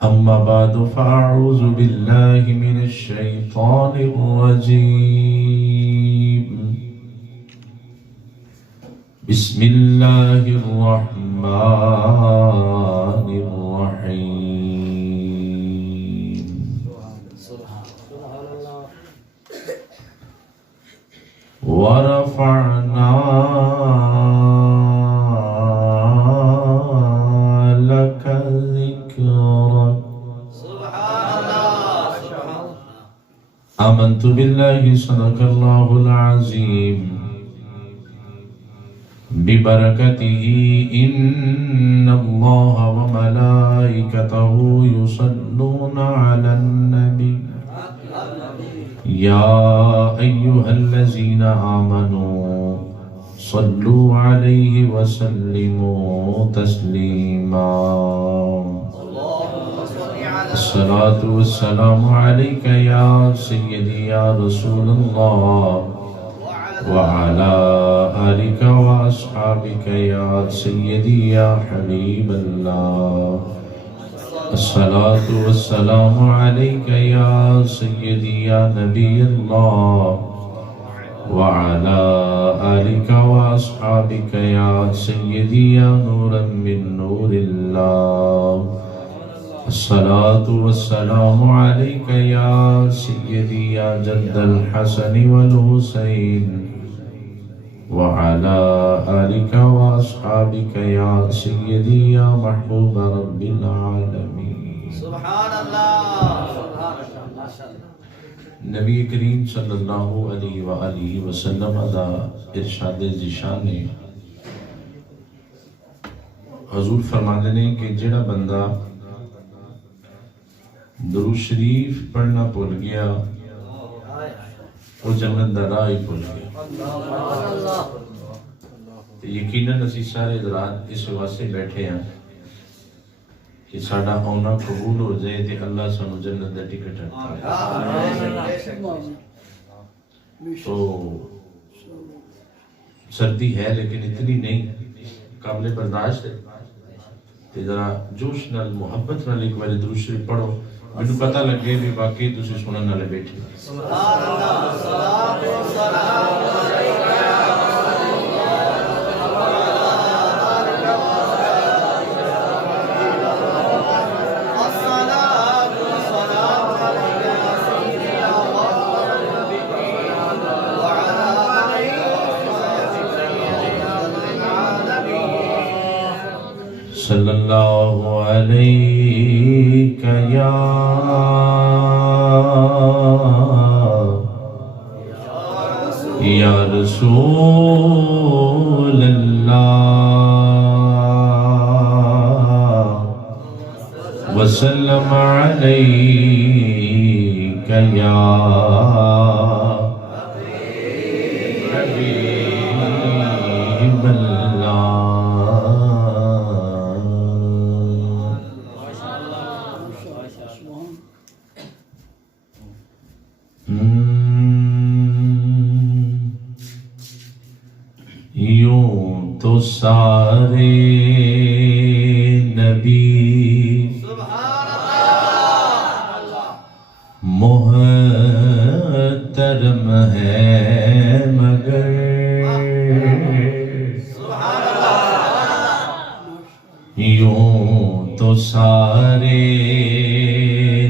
أما بعد فأعوذ بالله من الشيطان الرجيم بسم الله الرحمن الرحيم ورفعنا لك ذكرك آمنت بالله صدق الله العظيم ببركته إن الله وملائكته يصلون على النبي يا أيها الذين آمنوا صلوا عليه وسلموا تسليما الصلاة والسلام عليك يا سيدي يا رسول الله وعلى آلك وأصحابك يا سيدي يا حبيب الله الصلاة والسلام عليك يا سيدي يا نبي الله وعلى آلك وأصحابك يا سيدي يا نورا من نور الله الصلاة والسلام عليك يا سيدي يا جد الحسن والحسين وعلى آلك وأصحابك يا سيدي يا محبوب رب العالمين سبحان اللہ نبی کریم صلی اللہ علیہ وآلہ وسلم ادا ارشاد ذیشان نے حضور فرماتے ہیں کہ جڑا بندہ درود شریف پڑھنا بھول گیا وہ جنت دا راہ ہی بھول گیا یقیناً اسی سارے حضرات اس واسطے بیٹھے ہیں کہ ساڈا آنا قبول ہو جائے تے اللہ سانو جنت دا ٹکٹ عطا تو سردی ہے لیکن اتنی نہیں قابل برداشت ہے تے ذرا جوش نال محبت نال ایک بار درود شریف پڑھو مجھے پتہ لگے بھی باقی تسی سنن والے بیٹھے سبحان اللہ صلاۃ و سلام علیک یا صلی اللہ علیک یا رسول اللہ وسلم علیک یا حبیب اللہ یوں تو سارے نبی محترم ہے مگر یوں تو سارے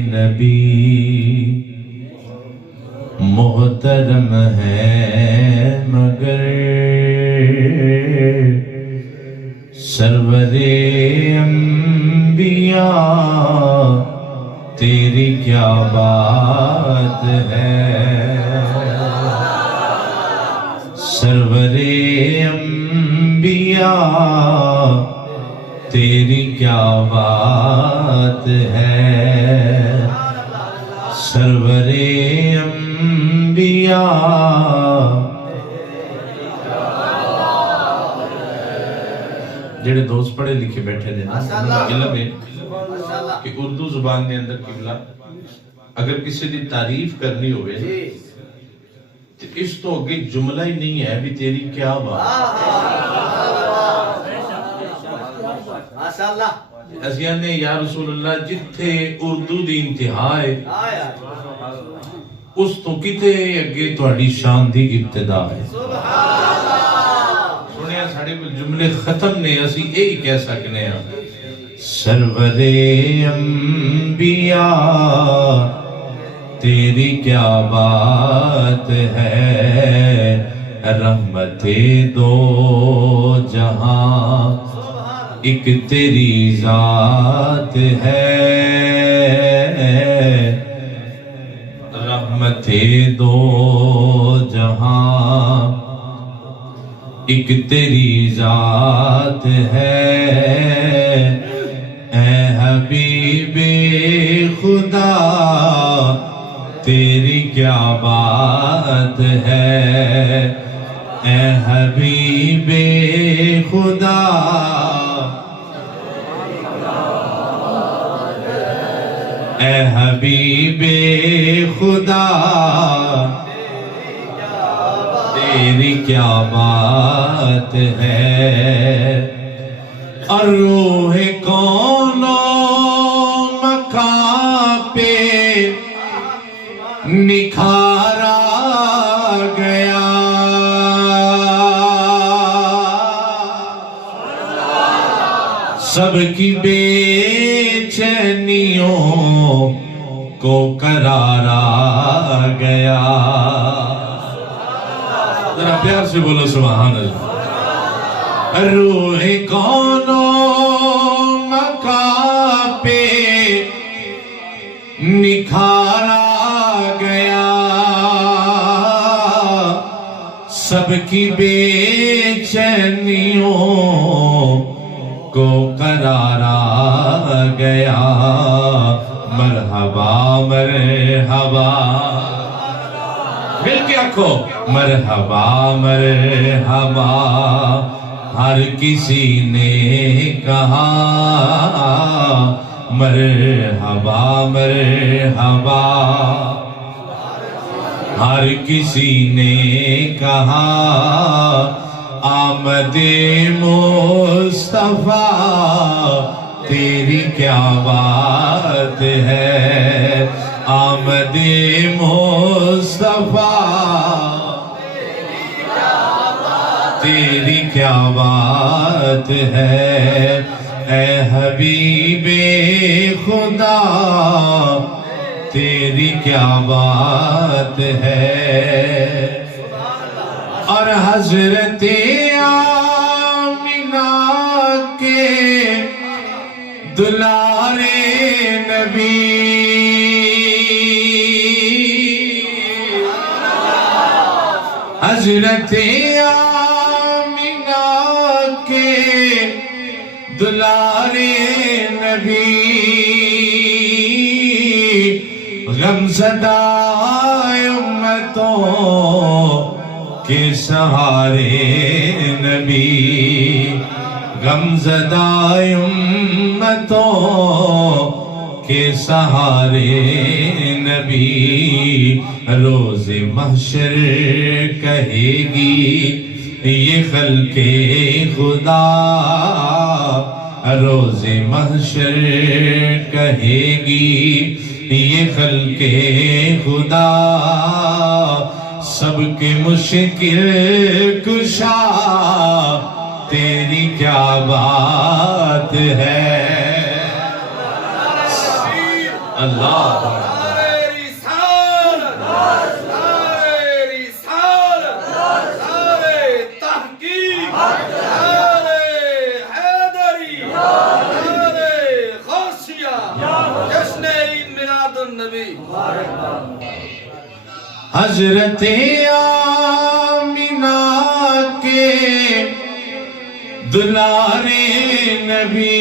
نبی محترم ہے مگر سرور انبیاء تیری کیا بات ہے سرور انبیاء تیری کیا بات ہے سرور انبیاء جڑے دوست پڑھے لکھے بیٹھے دے نا علم ہے کہ اردو زبان دے اندر قبلہ اگر کسی دی تعریف کرنی ہوئے تو اس تو اگے جملہ ہی نہیں ہے بھی تیری کیا بات ماشاءاللہ اسیاں نے یا رسول اللہ جتھے اردو دی انتہا ہے اس تو کتے اگے تہاڈی شان دی ابتدا ہے. سنیا ساڑے کو جملے ختم نے اسی یہی کہہ سکنے ہیں سرور انبیاء تیری کیا بات ہے رحمت دو جہاں ایک تیری ذات ہے رحمت دو جہاں ایک تیری ذات ہے اے حبیب خدا تیری کیا بات ہے اے حبیب خدا اے حبیب خدا تیری کیا بات ہے اور روح کون مکان پہ نکھارا گیا سب کی بے چینیوں کو قرارا گیا. ذرا پیار سے بولو سبحان اللہ. روح کونوں مکان پہ نکھارا گیا سب کی بے چینیوں کو قرارا گیا. مرحبا مرحبا مل کے آکھو مرحبا مرحبا ہر کسی نے کہا مرحبا مرحبا ہر کسی نے کہا آمد مصطفیٰ تیری کیا بات ہے آمد مصطفیٰ تیری کیا بات ہے اے حبیب خدا تیری کیا بات ہے. اور حضرت آمینہ کے دلارے نبی حضرت آمینہ کے دلارے نبی غمزدہ امتوں کے سہارے نبی غمزدہ امتوں کے سہارے نبی. روز محشر کہے گی یہ خلق خدا روز محشر کہے گی یہ خلق خدا سب کے مشکل کشا تیری کیا بات ہے. اللہ حضرت آمینہ کے دلارے نبی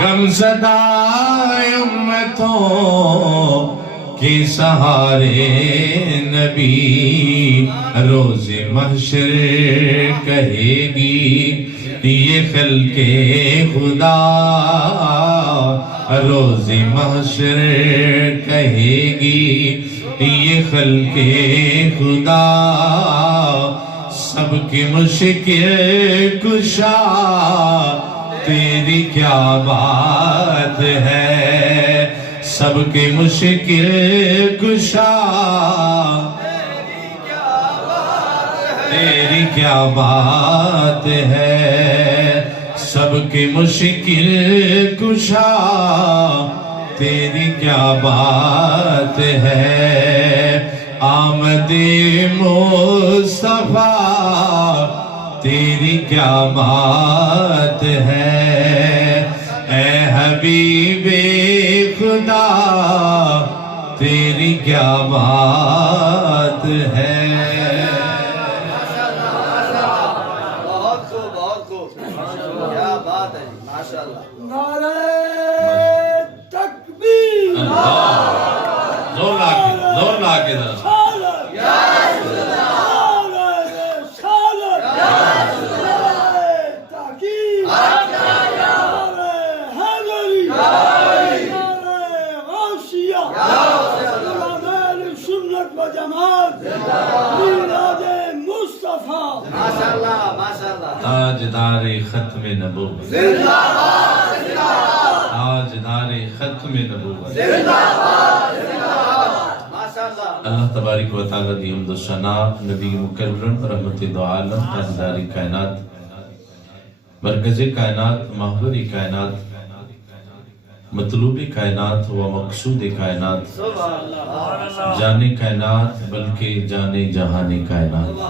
غمزدہ امتوں کے سہارے نبی. روز محشر کہے گی یہ خلق خدا روز محشر کہے گی یہ خلق خدا سب کی مشکل کشا تیری کیا بات ہے سب کی مشکل کشا تیری کیا بات ہے سب کی مشکل کشا تیری کیا بات ہے آمد مصطفیٰ تیری کیا بات ہے اے حبیب خدا تیری کیا بات ہے بہت خوب کیا بات ہے ماشاءاللہ نعرہ تکبیر زور لا کے ذرا تاجدار ختم نبوت تاجدار ختم نبوت اللہ تبارک و تعالی دی حمد و ثنا نبی مکرم رحمت دو عالم تاجدار کائنات مرکز کائنات محور کائنات مطلوب کائنات و مقصود کائنات جان کائنات بلکہ جان جہان کائنات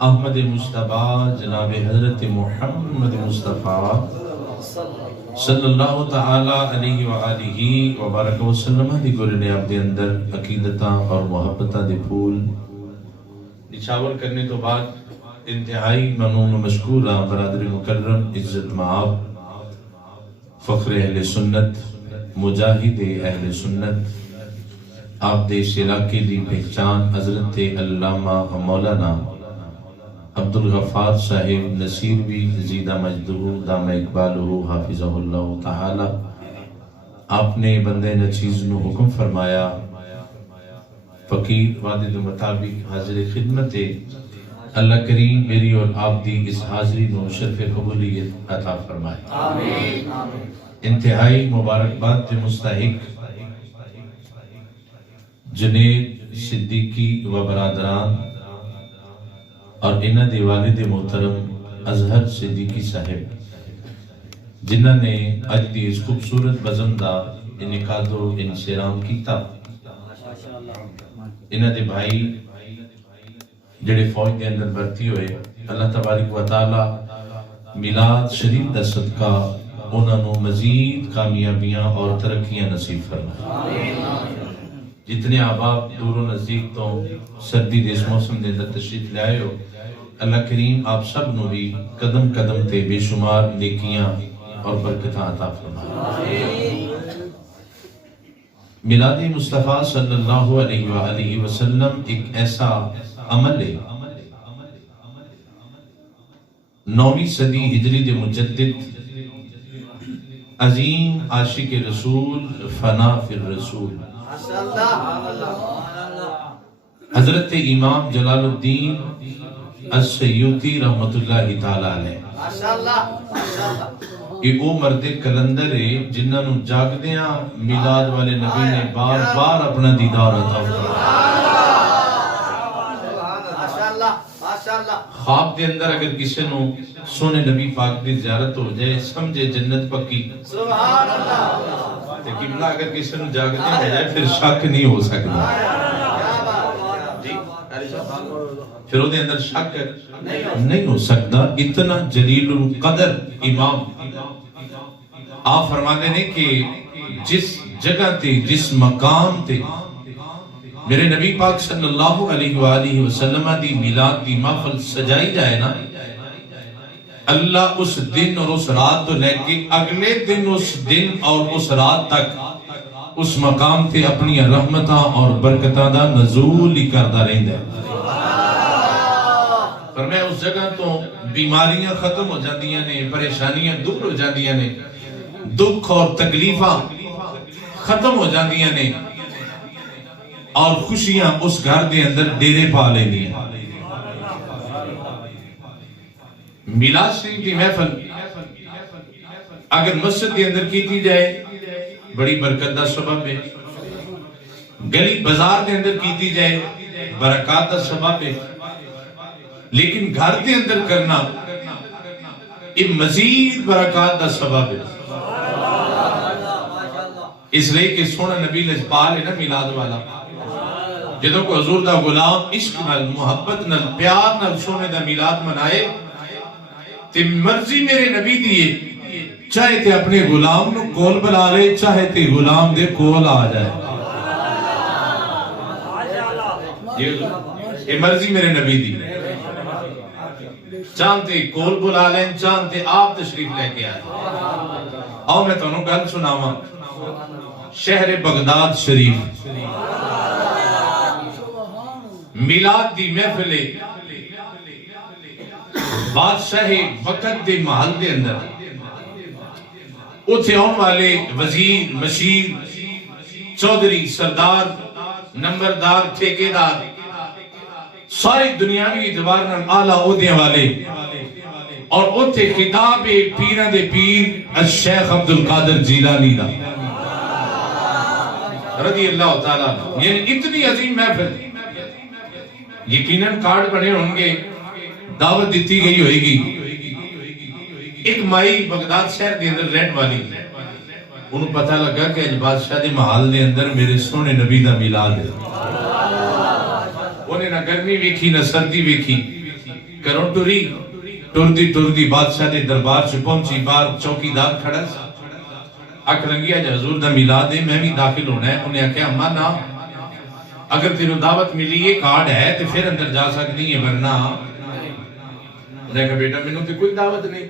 احمد مصطفیٰ جناب حضرت محمد مصطفیٰ صلی اللہ تعالی علیہ وآلہ وبارک وسلم دی گرنے اب دے اندر عقیدتاں اور محبتاں دے پھول نچھاور کرنے تو بعد انتہائی ممنون و مشکورہ برادر مکرم عزت معاب فخر اہل سنت مجاہد اہل سنت آپ دے اس علاقے دی پہچان حضرت علامہ مولانا عبدالغفار صاحب نصیر بھی زیدہ مجدہ دام اقبالہ حافظہ اللہ تعالی آپ نے بندے نچیز نو حکم فرمایا فقیر وعدد مطابق حاضر خدمت اللہ کریم میری اور آپ دی اس حاضری نو شرف قبولیت عطا فرمائے آمین انتہائی مبارکباد کے مستحق جنید صدیقی و برادران اور انہ دے والد محترم اظہر صدیقی صاحب جنہ نے اج دی اس خوبصورت بزمدہ انعقاد و انصرام کیتا انہ دے بھائی جڑے فوج دے اندر بھرتی ہوئے اللہ تبارک و تعالی میلاد شریف دا صدقہ انہوں نے مزید کامیابیاں اور ترقیاں نصیب فرمائے جتنے احباب دور و نزدیک تو سردی دے اس موسم دے اندر تشریف لے آئے ہو اللہ کریم آپ سب نو بھی قدم قدم تے بے شمار نیکیاں اور برکتاں عطا فرمائے میلاد مصطفیٰ صلی اللہ علیہ وآلہ وسلم ایک ایسا عمل ہے 9ویں صدی ہجری دے مجدد عظیم عاشق رسول فنا فی الرسول حضرت امام جلال الدین السیوطی رحمت اللہ تعالیٰ علیہ یہ وہ مرد کلندر ہے جنہاں نو جاگ دیاں میلاد والے نبی نے بار بار اپنا دیدار عطا فرمایا خواب دے اندر اگر کسی نو سونے نبی پاک دی زیارت ہو جائے سمجھے جنت پکی سبحان اللہ لیکن اگر کسی نو جاگ دیاں ہو جائے پھر شک نہیں ہو سکتا پھر وہ دے اندر شک نہیں ہو سکتا اتنا جلیل القدر امام آپ فرماتے ہیں کہ جس جگہ تے جس مقام تے میرے نبی پاک صلی اللہ علیہ وآلہ وسلم دی میلاد دی محفل سجائی جائے نا اللہ اس دن اور اس رات تو لے کے اگلے دن اس دن اور اس رات تک اس مقام تے اپنی رحمتاں اور برکتاں دا نزول ہی کردہ رہن دے پر میں اس جگہ تو بیماریاں ختم ہو جاندیاں نے پریشانیاں دور ہو جاندیاں نے دکھ اور تکلیفاں ختم ہو جاندیاں نے اور خوشیاں اس گھر دے اندر ڈیرے پا لے دیا میلاد شریف دی محفل اگر مسجد کے اندر کیتی جائے بڑی برکت دا سبب ہے، گلی بازار کے اندر کیتی جائے برکات دا سبب ہے، لیکن گھر کے اندر کرنا یہ مزید برکات دا سبب ہے۔ اس لئے کہ سونا نبی لجپال ہے نا میلاد والا، جدوں کو حضور دا غلام عشق نال محبت نال پیار نال سونے دا میلاد منائے تے مرضی میرے نبی دیئے، چاہے تے اپنے غلام نو کول بلا لے، چاہے تے غلام دے کول آ جائے، یہ مرضی میرے نبی دی، چاہتے کول بلا لیں، چاہتے آپ تشریف لے کے آئے۔ آؤ میں تانوں گل سناواں، شہر بغداد شریف میلاد دی محفل بادشاہ وقت دے محل دے اندر اتھے آن والے وزیر، مشیر، چودھری، سردار، نمبردار، ٹھیکیدار، ساری دنیاوی اعتبار نال اعلیٰ عہدیاں والے، اور اتھے خطاب پیراں دے پیر الشیخ عبدالقادر جیلانی دا رضی اللہ تعالیٰ، یعنی اتنی عظیم محفل، یقیناً کارڈ بنے ہوں گے، دعوت دیتی گئی ہوئے گی۔ ایک مائی بغداد شہر دے اندر رہن والی، انہوں پتہ لگا کہ اج بادشاہ دے محل دے اندر میرے سونے نبی دا میلاد ہے۔ انہیں نہ گرمی ویکھی نہ سردی ویکھی، کروں ٹردی ٹردی بادشاہ دے دربار سے پہنچی، باہر چوکیدار کھڑا سا، اکھ لنگی اج حضور دا میلاد ہے، میں بھی داخل ہونا ہے۔ انہیں کہا اماں نا، اگر تینوں دعوت ملی یہ کارڈ ہے تو پھر اندر جا سکتی ہے، ورنہ انہیں کہا بیٹا میں نے تو کوئی دعوت نہیں،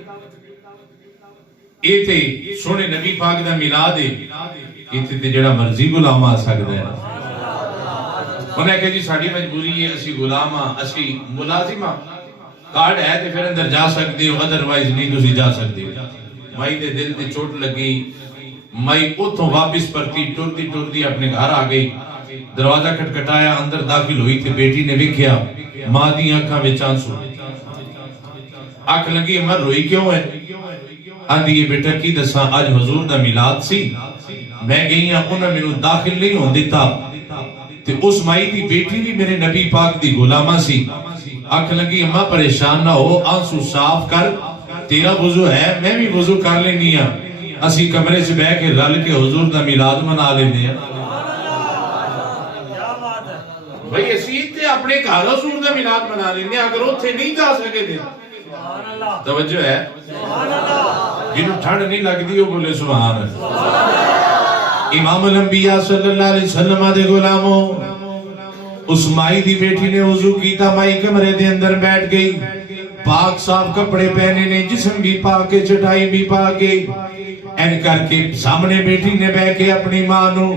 یہ تھے سونے نبی پاک دا میلاد ہے، یہ تھے جڑا مرضی غلام آ سکتا ہے۔ انہیں کہا جی ساڑھی مجبوری ہے، اسی غلامہ اسی ملازمہ، کارڈ ہے تو پھر اندر جا سکتے ہو، ادروائز نہیں تو جا سکتے ہو۔ مائی دے دل دے چوٹ لگی، مائی اتھوں واپس پرتی ٹردی ٹردی اپنے گھر آ گئی، دروازہ کھٹکھٹایا، اندر داخل ہوئی تھی، بیٹی نے ویکھیا، ماں دی آنکھاں وچ آنسو، آنکھ لگی امر روئی کیوں ہے؟ آندھی یہ بیٹا کی دساں آج حضور دا میلاد سی، میں گئی ہاں انہاں مینوں داخل نہیں ہون دیتا، تے اس مائی دی بیٹی بھی میرے نبی پاک دی غلامہ سی۔ آنکھ لگی اماں پریشان نہ ہو، آنسو صاف کر، تیرا وضو ہے میں بھی وضو کر لینی ہاں، اسی کمرے سے بہ کے رل کے حضور دا میلاد منا لینے ہیں۔ بھئی اسی تے اپنے گھر حضور دا میلاد منا لینے، اگر اتھے نہیں جا سکے تھے، توجہ ہے، جنہوں ٹھنڈ نہیں لگ دی وہ بولے سبحان اللہ۔ امام الانبیاء صلی اللہ علیہ وسلم دے غلاموں، اس مائی دی بیٹی نے وضو کیتا، مائی کمرے دے اندر بیٹھ گئی، پاک صاف کپڑے پہنے نے، جسم بھی پاک کے، چٹائی بھی پاک کے، این کر کے سامنے بیٹی نے بہ کے اپنی ماں نو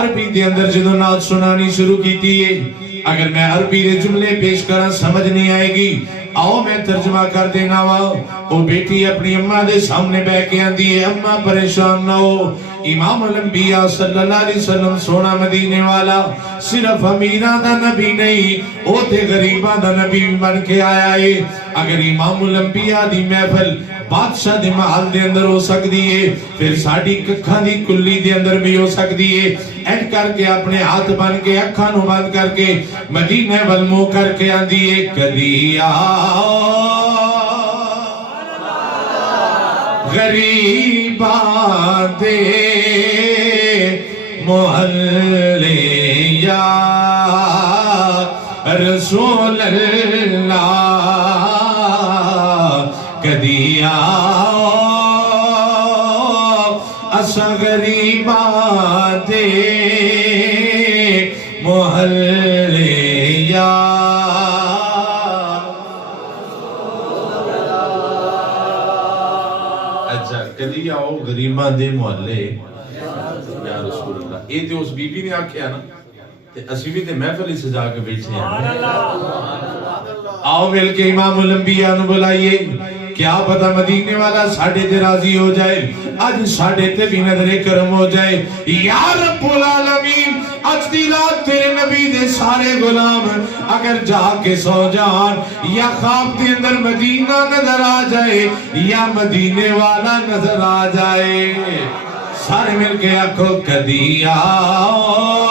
عربی دے اندر جدوں نعت سنانی شروع کیتی ہے۔ اگر میں عربی دے جملے پیش کراں سمجھ نہیں آئے گی، آؤ میں ترجمہ کر دینا وا۔ وہ بیٹی اپنی اماں دے سامنے بہ کے آندی ہے، اماں پریشان نہ ہو، امام الانبیاء صلی اللہ علیہ وسلم سونا مدینے والا صرف امیراں دا نبی نہیں، او تے غریباں دا نبی بن کے آیا ہے۔ اگر امام الانبیاء دی محفل بادشاہ دے محل دے اندر ہو سکتی ہے، پھر ساڑی ککھاں دی کلی دے اندر بھی ہو سکتی ہے۔ اینڈ کر کے اپنے ہاتھ بن کے اکھاں نو بند کر کے مدینہ والمو کر کے آندی ہے، کدی غریباں دے محلے یا رسول اللہ، کدی اسا غریباں دے محلے یا کدی آؤ غریباں دے محلے یا رسول اللہ۔ یہ تے اس بی بی نے آکھیا نا، تے اسی بھی تے محفل سجا کے بیٹھے ہیں۔ آؤ مل کے امام الانبیاء نو بلائیے، کیا پتہ مدینے والا ساڑھے تے راضی ہو جائے آج ساڑھے تے بھی نظر کرم ہو جائے یا رب العالمین آج دی رات تیرے نبی دے سارے غلام اگر جا کے سو جان یا خواب دے اندر مدینہ نظر آ جائے یا مدینے والا نظر آ جائے سارے مل کے آنکھوں کدی آؤ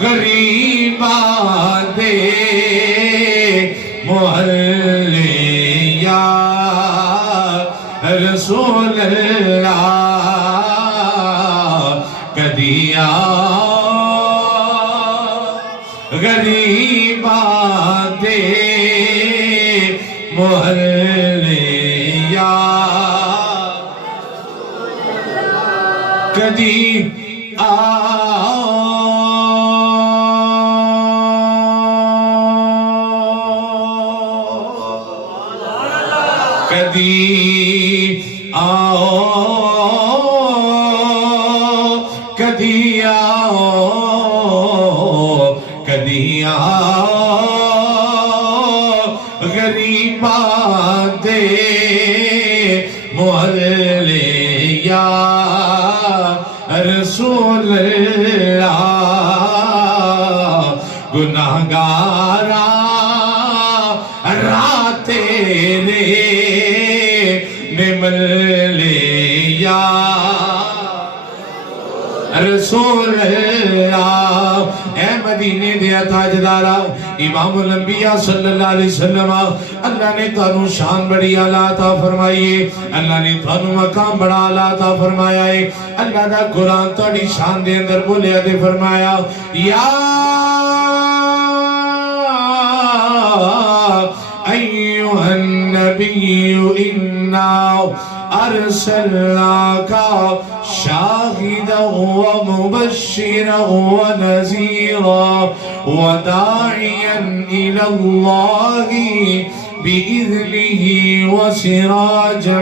غریباں دے محلے یا رسول اللہ کدی آؤ غریباں دے محلے یا کدی آؤ کدی آؤ کدی آؤ کدی آؤ غریباں دے محلے یا رسول اللہ گناہگارا راہ تیرے ملے یا رسول اللہ اے مدینے دیا تاجدارا امام الانبیاء صلی اللہ علیہ وسلم اللہ نے تانوں شان بڑی اعلیٰ عطا فرمائیے اللہ نے تانوں مقام بڑا اعلیٰ عطا فرمایا ہے اللہ دا قرآن تاڑی شان دے اندر بولیا دے فرمایا یا ایوہ النبی انا ارسلناک شاہدا ومبشرا ونذیرا وداعیا الی اللہ بإذنه وسراجا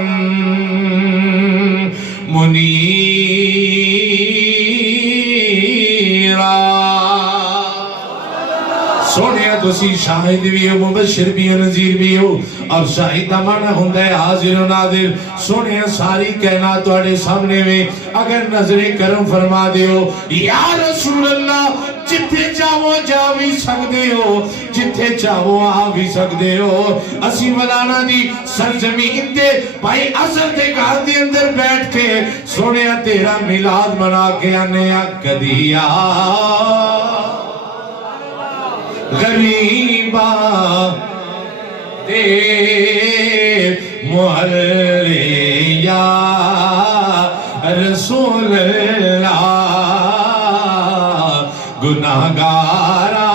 منیرا سوڑیا تو سی شاہد بھی ہو مبشر بھی ہو نذیر بھی ہو اور شاہد مانا ہوندہ ہے حاضر و ناظر سوڑیا ساری کائنات توڑے سامنے میں اگر نظر کرم فرما دے ہو یا رسول اللہ جتھے چاہو جا بھی سکتے ہو جتھے چاہو آ بھی سکتے ہو اسی مولانا دی سرزمین دے بھائی اصل دے گھر دے اندر بیٹھ کے سوڑیا تیرا میلاد منا کے آنے کدی آ غریبا دے محلے یا رسول اللہ گناہگارا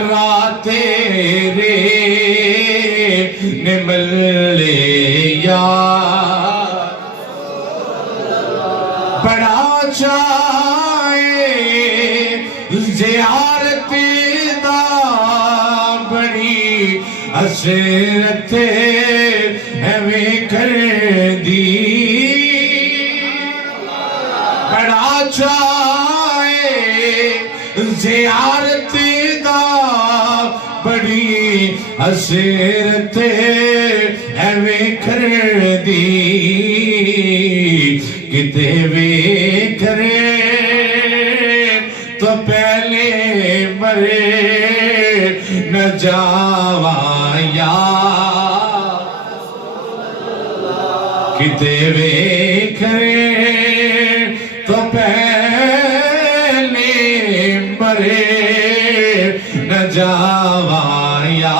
راہ تیرے ملے یا بڑا چاہے زیارت دا بڑی حسرت ہمیں کر دی بڑا چاہے زیارت دا بڑی حسرت ہمیں کر دی کتے وے کرے تو پہلے مرے نہ جاوا یا کتے وے کرے تو پہلے مرے نہ جاوا یا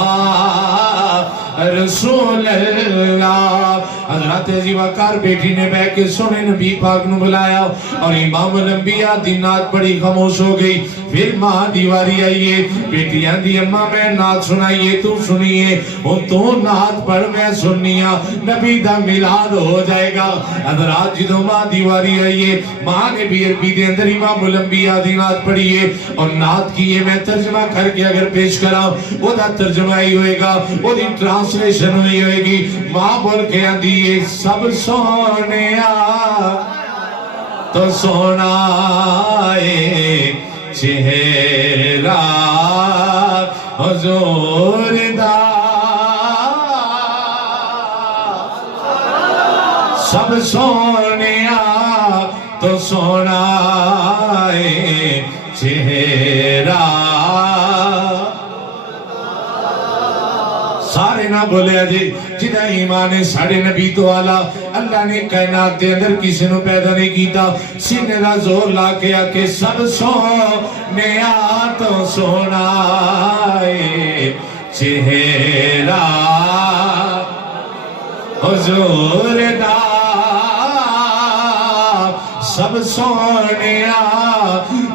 رسول اللہ حضرت عزیز وقار بیٹی نے بے کے سونے نبی پاک نو بلایا اور امام الانبیاء دی نات بڑی خاموش ہو گئی پھر ماں دیواری آئیے بیٹیاں دی اماں میں نات سنائیے تو سنیے وہ تو نات پڑھ میں سنیا نبی دا ملاد ہو جائے گا حضرات جدو ماں دیواری آئیے ماں نے بھی عربی دے اندر امام الانبیاء دی نات پڑھیے اور نات کیے میں ترجمہ کر کے اگر پیش کراؤں وہ دا ترجمہ ہی ہوئے گا وہ دی ٹرانسلیشن ہوئی ہوئے گی ماں بول کے آندھی سب سونے تو سونا چہرہ حضور دا سب سونیا تو سونا ہے چہرہ. سارے نہ بولے جی جدہ ایمان ہے ساڑھے نبی تو آلہ. اللہ نے کائنات دے اندر کسی نو پیدا نہیں کیتا. سینے دا زور لا کے آکے سب سونے تو سونا ہے چہرہ حضور دا. سب سونے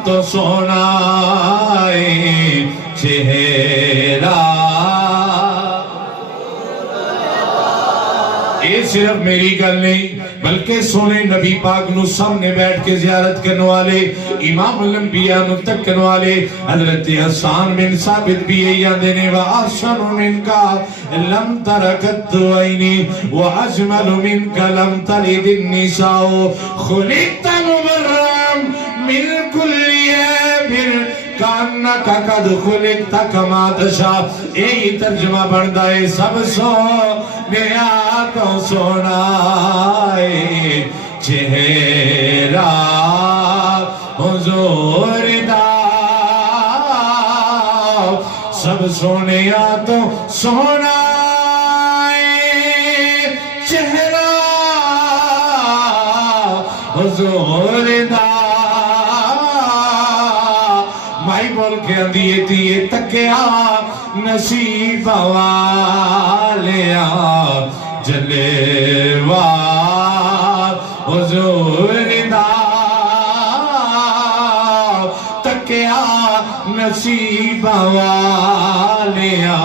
تو سونا ہے چہرہ. یہ صرف میری گل نہیں بلکہ سونے نبی پاک نو سامنے بیٹھ کے زیارت کرنے والے امام الانبیاء نو تکنے والے حضرت حسان بن ثابت بھی یہ دینے وَأَحْسَنُ مِنْكَ لَمْ تَرَكَتْ عَيْنِي وَأَجْمَلُ مِنْكَ لَمْ تَلِدِ النِّسَاءُ خُلِقْتَ مُبَرَّمْ مِنْ كُلِّ عَيْبٍ کانکا قد خلقت کما تشاء. یہی ترجمہ بنتا ہے سب سونے تو سونا ہے چہرہ حضور دا. سب سونے تو سونا ہے چہرہ حضور دا. مائی بول کے اندیے تیے تکیا نصیب والیا جلوہ حضور دا. تکیا نصیب والیا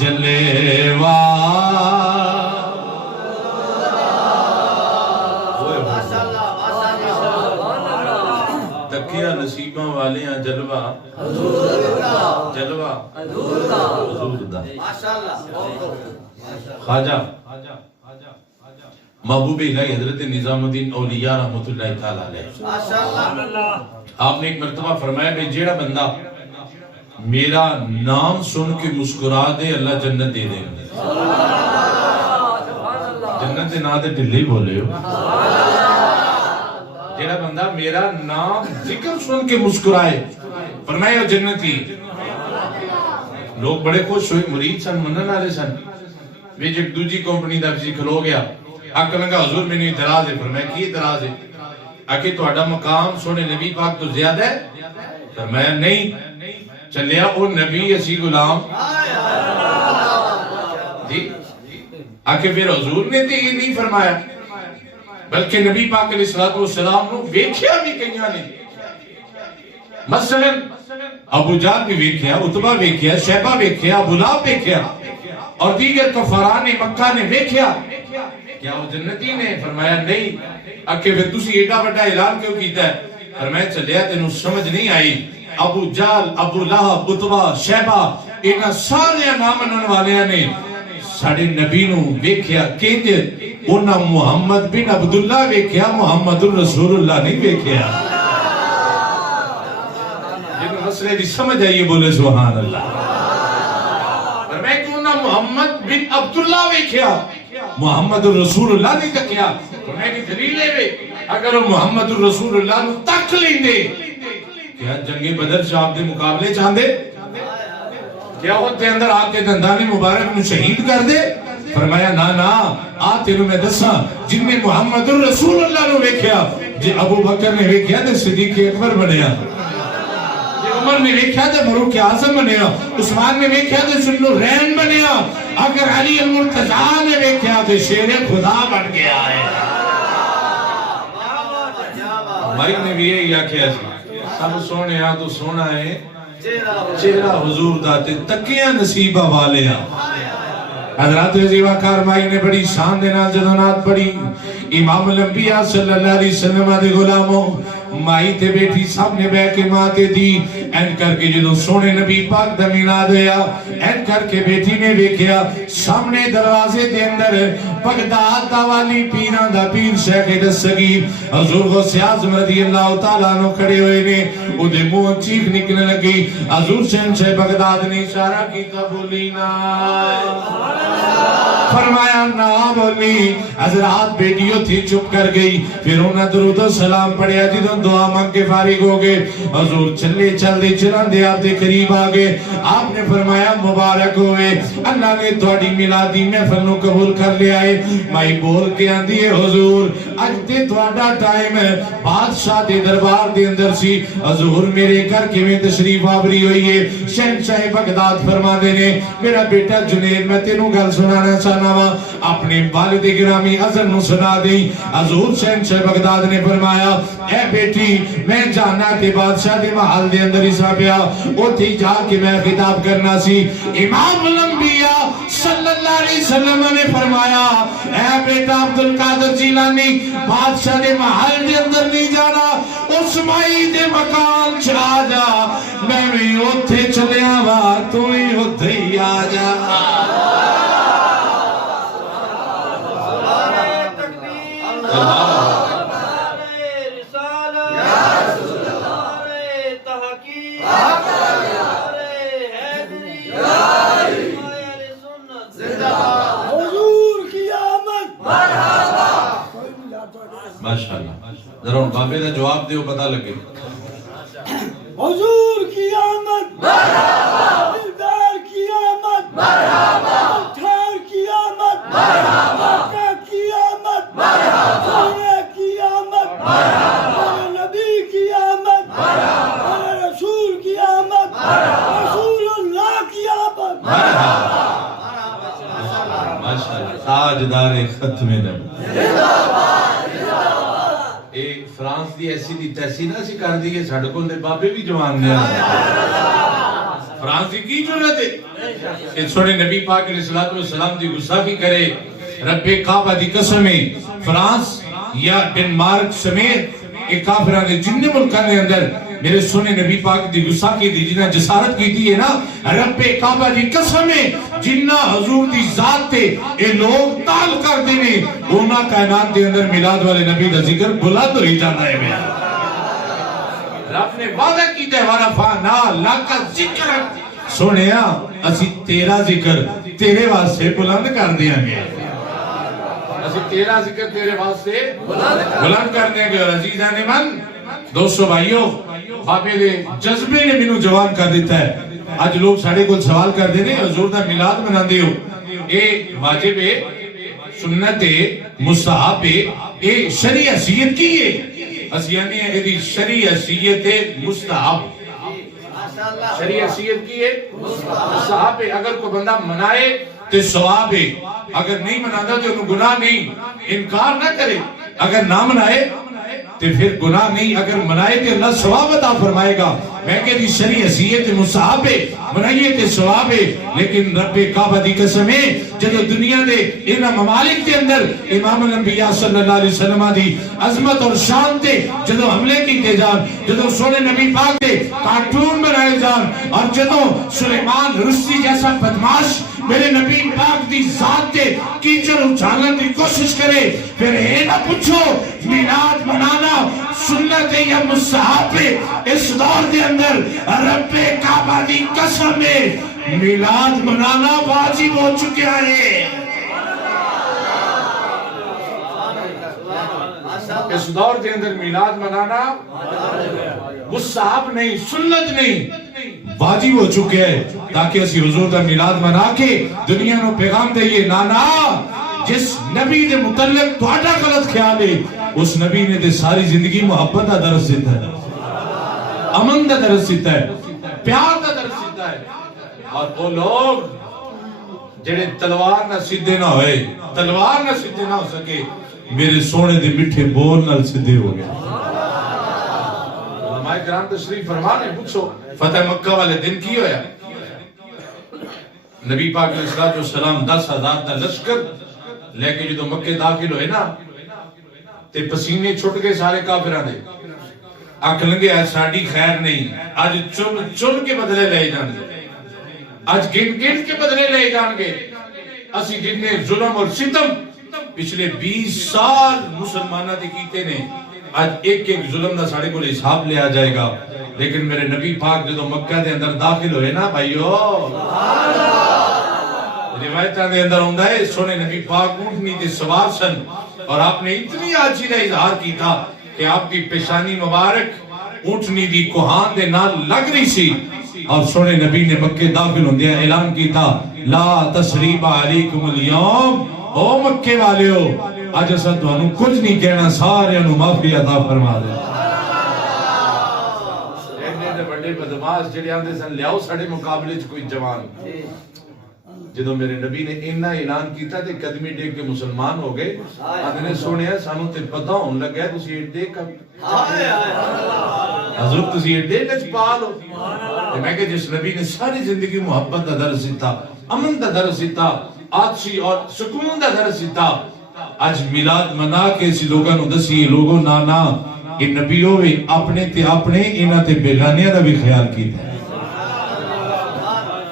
جلوہ. تکیا نصیباں والے ہیں جلوہ جلوہ حضور دا. خواجہ محبوب الہی حضرت نظام الدین اولیاء رحمت اللہ تعالیٰ علیہ آپ نے ایک مرتبہ فرمایا کہ جیڑا بندہ میرا نام سن کے مسکرا دے اللہ جنت دے دے. جنت دے نہ دے ڈلی بولے ہو. جیڑا بندہ میرا نام ذکر سن کے مسکرائے فرمایا جنتی. لوگ بڑے خوش ہوئے مرید سن منن آلے سن. ویج ایک دوجی کمپنی دا کسی کھلو گیا آکھ لگا حضور میں نے دراز ہے. فرمایا کی دراز ہے؟ آکھے تو اڈا مقام سونے نبی پاک تو زیادہ ہے. فرمایا نہیں. چلیا وہ نبی اسی غلام جی. آکھے پھر حضور نے تو یہ نہیں فرمایا بلکہ نبی پاک علیہ السلام نو ویکھیا بھی کئیاں نے. مثلا ابو جہل بھی ویکھیا, عتبہ ویکھیا, شیبہ ویکھیا, ابو لہب ویکھیا اور دیگر کفاران مکہ نے ویکھیا. کیا وہ جنتی نے؟ فرمایا نہیں. اکھے پھر تسی ایڈا بڑا اعلان کیوں کیتا ہے؟ فرمایا چلیا تینوں سمجھ نہیں آئی. ابو جہل, ابو لہب, عتبہ, شیبہ انہاں سارے نام منن والیاں نے ساڑے نبی نو ویکھیا. کہتے انہاں محمد بن عبداللہ ویکھیا, محمد الرسول اللہ نہیں ویکھیا. جن مسئلے دی سمجھ آئیے بولے سبحان اللہ. فرمایا کہ انہاں محمد بن عبداللہ ویکھیا, محمد الرسول اللہ نہیں تکیا. فرمایا کہ دلیل ہے اگر محمد الرسول اللہ نو تک لیندے کیا جنگ بدر شاہب دے مقابلے چاہندے؟ کیا وہ تے اندر آپ کے دندان مبارک نو شہید کر دے؟ فرمایا نا آتے نو میں دسا جن میں محمد الرسول اللہ نو ویکھیا جی ابو بکر نے ویکھیا دے صدیق اکبر بنیا, جی عمر نے ویکھیا دے فاروق اعظم بنیا, عثمان نے ویکھیا دے ذوالنورین بنیا, اگر علی المرتضیٰ نے ویکھیا دے شیر خدا بن گیا ہے. مائی نے بھی یہ آکھیا سب سونے تو سونا ہے چہرہ حضور داتے تکیاں نصیبہ والے ہیں. حضرات عزیزہ کارمائی نے بڑی شان دینا جنانات پڑی. امام الانبیاء صلی اللہ علیہ وسلم دے غلاموں مائی تے بیٹھی سامنے بیٹھ کے ماں تے دی این کر کے جدو سونے نبی پاک دا میلاد ہویا این کر کے بیٹی نے ویکھیا سامنے دروازے دے اندر بغداد دا والی پیراں دا پیر شیخ دستگیر حضور غوث اعظم رضی اللہ تعالیٰ عنہ کھڑے ہوئے نے او دے منہ چیخ نکلنے لگی حضور شہنشاہ بغداد نے اشارہ کیتا بولی نا فرمایا نا بولی حضرات بیٹیوں تھی چپ کر گئی پھر انہوں درود و سلام پڑھیا جدوں دعا مانگ کے فارغ ہو گئے حضور چلے چلان دے آپ دے قریب آگے آپ نے فرمایا مبارک ہوئے اللہ نے تھوڑی میلادی محفل نو قبول کر لیا ہے مائی بول کے آندھی ہے حضور اج تے تھوڑا ٹائم ہے بادشاہ دے دربار دے اندر سی حضور میرے گھر کے میں تشریف آوری ہوئی ہے شہنشاہ بغداد فرما دینے میرا بیٹا جنید میں تینوں گل سنانا چاہنا وا اپنے والد گرامی عظم نو سنا دی حضور شہنشاہ بغداد نے فرمایا اے بیٹی میں جانا کہ بادشاہ دے محل دے اندر اسا پیا او تھی جا کے میں خطاب کرنا سی امام الانبیاء صلی اللہ علیہ وسلم نے فرمایا اے بیٹا عبدالقادر جیلانی بادشاہ دے محل دے اندر نہیں جانا اس مائی دے مکان چلا جا میں بھی اتھے چلے آوا تو ہی اتھے ہی آ جا ماشاءاللہ ذرا ان بابے دا جواب دے پتہ لگے حضور کی آمد مرحبا دلدار کی آمد مرحبا ٹھار کی آمد مرحبا مکہ کی آمد مرحبا سینے کی آمد مرحبا نبی کی آمد مرحبا رسول کی آمد مرحبا رسول اللہ کی آمد مرحبا ماشاءاللہ تاجدار ختم نبوت ایک فرانس دی ایسی دی تیسی نہ سی کر دی کہ ساڈے کول دے بابے بھی جوان نے فرانس دی کی ضرورت ہے کہ سونے نبی پاک علیہ الصلوۃ والسلام دی گستاخی کرے رب کعبہ دی قسم فرانس یا ڈنمارک سمیت ایک کافران دے جن ملکان دے اندر میرے سونے نبی پاک دی گستاخی دی جنہ جسارت کی دی ہے نا رب کعبہ دی قسم جنہ حضور دی ذات تے اے لوگ تال کر دینے اونا کائنات دے اندر میلاد والے نبی دا ذکر بلا تو ہی جانا ہے میں رب نے وعدہ کی تے ہمارا فانا لاکا ذکر سونیا اسی تیرا ذکر تیرے واسطے بلند کر دیا گیا اسی تیرا ذکر تیرے واسطے بلند کر دیا گیا عزیزان من دوستو بھائیو بابے دے جذبے نے منو جوان کر دیتا ہے آج لوگ ساڑھے کو سوال کر دینے حضور دا میلاد منا دیو اے واجب ہے سنت ہے مستحب ہے اے شرعی حیثیت کی ہے اسیانی ہے ایدی شرعی حیثیت مستحب شرعی حیثیت کی ہے مستحب ہے اگر کوئی بندہ منائے تو ثواب ہے اگر نہیں مناتا تو انہوں گناہ نہیں انکار نہ کرے اگر نہ منائے تو پھر گناہ نہیں اگر منائے تو اللہ ثواب عطا فرمائے گا میں کہتی شرعی حیثیت مستحب ہے منائیے تو ثواب ہے لیکن رب کعبہ دی قسم ہے جدو دنیا دے انہاں ممالک کے اندر امام الانبیاء صلی اللہ علیہ وسلم دی عظمت اور شان تے جدو حملے کیتے جان جدو سونے نبی پاک دے کارٹون بنائے جان اور جدو سلیمان رشتی جیسا بدماش میرے نبی پاک دی ذات تے کیچڑ اچھالن دی کوشش کرے پھر اے نہ پوچھو میلاد منانا سنت یا مستحب اس دور دے اندر رب کعبہ دی قسم ہے میلاد منانا واجب ہو چکا ہے اس دور دے اندر میلاد منانا مستحب نہیں سنت نہیں واجب ہو چکے ہے تاکہ اسی حضور دا میلاد منا کے دنیا نو پیغام دئیے نانا جس نبی دے متعلق تھوڑا غلط خیال ہے اس نبی نے دے ساری زندگی محبت دا درس دیتا ہے امن دا درس دیتا ہے پیار دا درس دیتا ہے اور وہ لوگ جڑے تلوار نہ سیدھے نہ ہوئے تلوار نہ سیدھے نہ ہو سکے میرے سونے دے مٹھے بول نال سیدھے ہو گئے علماء کرام تشریف فرمانے پوچھو فتح مکہ والے دن کی ہویا نبی پاک علیہ السلام 10,000 دا لشکر لے کے جو مکہ داخل ہوئے نا تے پسینے چھٹ گئے سارے کافران دے آنکھ لنگے آج ساڑی خیر نہیں آج چن کے بدلے لے جانے اج گن گن کے بدلے لے جان گے اسی جتنے ظلم اور ستم پچھلے 20 سال مسلمانہ دے کیتے نے آج ایک ایک ظلم دا ساڑے کو حساب لیا جائے گا لیکن میرے نبی پاک جدو مکہ دے اندر داخل ہوئے نا بھائیو روایتاں دے اندر ہوندہ ہے سونے نبی پاک اونٹنی دے سوار سن اور آپ نے اتنی آجی دا اظہار کی تھا کہ آپ کی پیشانی مبارک اونٹنی دی کوہان دے نال لگ رہی سی اور سونے نبی نے مکہ داخل ہوندیا اعلان کی تھا لا تسریب علیکم اليوم او مکہ والے ہو آج ایسا تو انہوں کچھ نہیں کہنا سارے انہوں معافی عطا فرما دے ایڈے بڑے بدماش جڑے آندے سن لیاؤ ساڑے مقابلے چ کوئی جوان جدو میرے نبی نے انہا اعلان کیتا تے قدمی ڈیک کے مسلمان ہو گئے آدھنے سونے ہیں سانوں تے پتہ ہون لگ گیا تسی ایڈے کا حضور تسی ایڈے لچ پالو میں کہ جس نبی نے ساری زندگی محبت دا درس دیتا امن دا درس دیتا آجی اور سکون دا درس دیتا آج میلاد منا کے اسی لوگاں نو دسی لوگوں نانا کہ نبی ہوئے اپنے تے اپنے انہا تے بیگانیہ دا بھی خیال کیتا ہے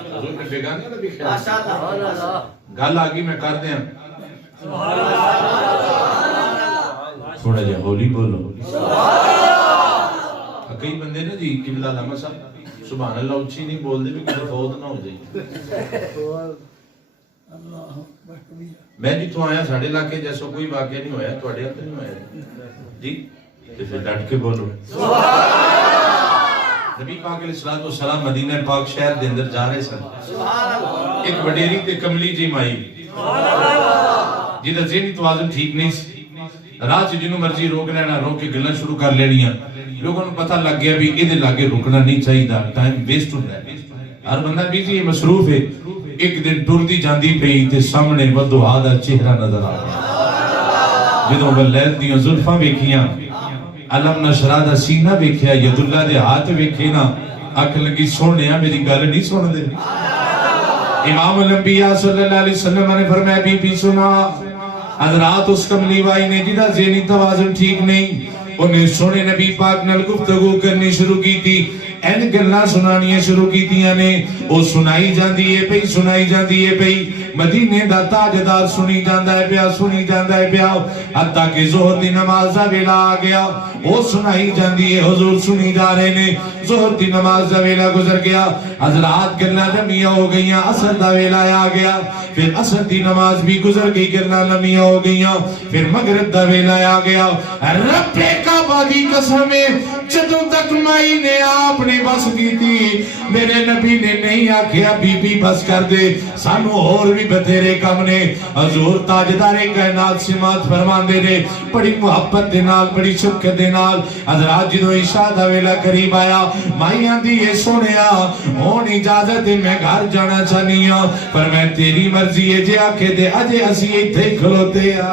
حضور نے بیگانیہ دا بھی خیال کیتا گل آگی میں کر دیں تھوڑا جا ہولی بولو کئی بندے نا جی قبلہ علامہ صاحب سبحان اللہ اچھی نہیں بول دے بھی کدھر فوت نہ ہو جائے میں جی تو آیا ساڑھے علاقے جیسا کوئی واقعہ نہیں ہویا تو اڑے ہاتھ نہیں ہویا جی جیسے ڈٹ کے بولو نبی پاک علیہ السلام مدینہ پاک شہر دے اندر جا رہے سن ایک وڈیری تے کملی جی مائی جیدہ ذہنی توازن ٹھیک نہیں سی رات سے جنہوں مرضی روک لینا روک کے گلنا شروع کر لینیاں لوگوں نے پتہ لگ گیا بھی ادھے لاگے رکنا نہیں چاہیے دا ٹائم ویسٹ ہوتا ہے ہر بندہ بیزی مصروف ہے ایک دن ٹردی جاندی پئی تے سامنے ودعا دا چہرہ نظر آ گیا جدوں واللیل دیاں زلفاں ویکھیاں علم نشرہ دا سینہ ویکھیا ید اللہ دے ہاتھ ویکھے نا آنکھ لگی سونیا میری گل نہیں سن دے امام الانبیاء صلی اللہ علیہ وسلم نے فرمایا بی بی سنا حضرات اس کملی بائی نے جدہ ذہنی توازن ٹھیک نہیں انہیں سونے نبی پاک نال گفتگو کرنی شروع کی تھی این گلنا سنانی شروع کی تھی نے وہ سنائی جاندی ہے پئی سنائی جاندی ہے پئی مدینے دا تاجدار سنی جاندہ ہے پیا سنی جاندہ ہے پیا حتیٰ کہ ظہر دی نماز دا ویلا آ گیا وہ سنائی جاندی ہے حضور سنی جا رہے نے ظہر دی نماز دا ویلا گزر گیا حضرات گلنا لمیاں ہو گئیاں اثر دا ویلا آ گیا پھر اثر دی نماز بھی گزر گئی گلنا لمیاں ہو گئیاں پھر مغرب دا ویلا آ گیا رب کعبہ دی قسم جدوں تک مائی نے آپ نے بس کی تھی میرے نبی نے نہیں آکھیا بی بی بس کر دے سانو اور بھی بتھیرے کم نے حضور تاجدار کائنات سمات فرمان دے نے بڑی محبت دے نال بڑی شفقت دے نال حضرات جدو عشاء دا ویلا قریب آیا مائیاں دی یہ سنیا ہون اجازت میں گھر جانا چاہنی ہوں پر میں تیری مرضی ہے جے آکھے دے اجے اسی ایتھے کھلوتے ہیں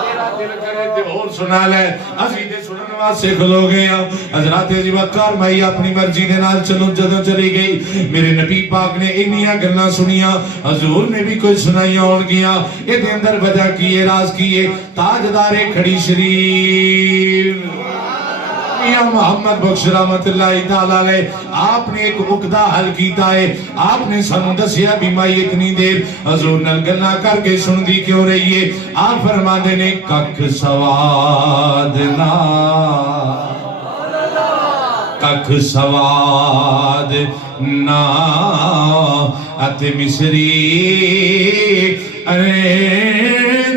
تیرا دل کرے تے اور سنا لے اسی دے سنن واسطے کھلو گئے ہیں حضرات ابو بکر مائی اپنی مرضی دے نال چلو جدوں چلی گئی میرے نبی پاک نے انہیاں گلاں سنیاں حضور نے بھی کوئی سنائیاں ہون گیاں اے دے اندر وجہ کی ہے راز کی ہے تاجدار کھڑی شریف میاں محمد بخش رحمت اللہ تعالیٰ علیہ آپ نے ایک عقدہ حل کیتا ہے آپ نے سنو دسیا بیمائی اتنی دیر حضور نل گلنا کر کے سن دی کیوں رہی ہے آپ فرما دینے کک سوادنا کک سوادنا ات مصری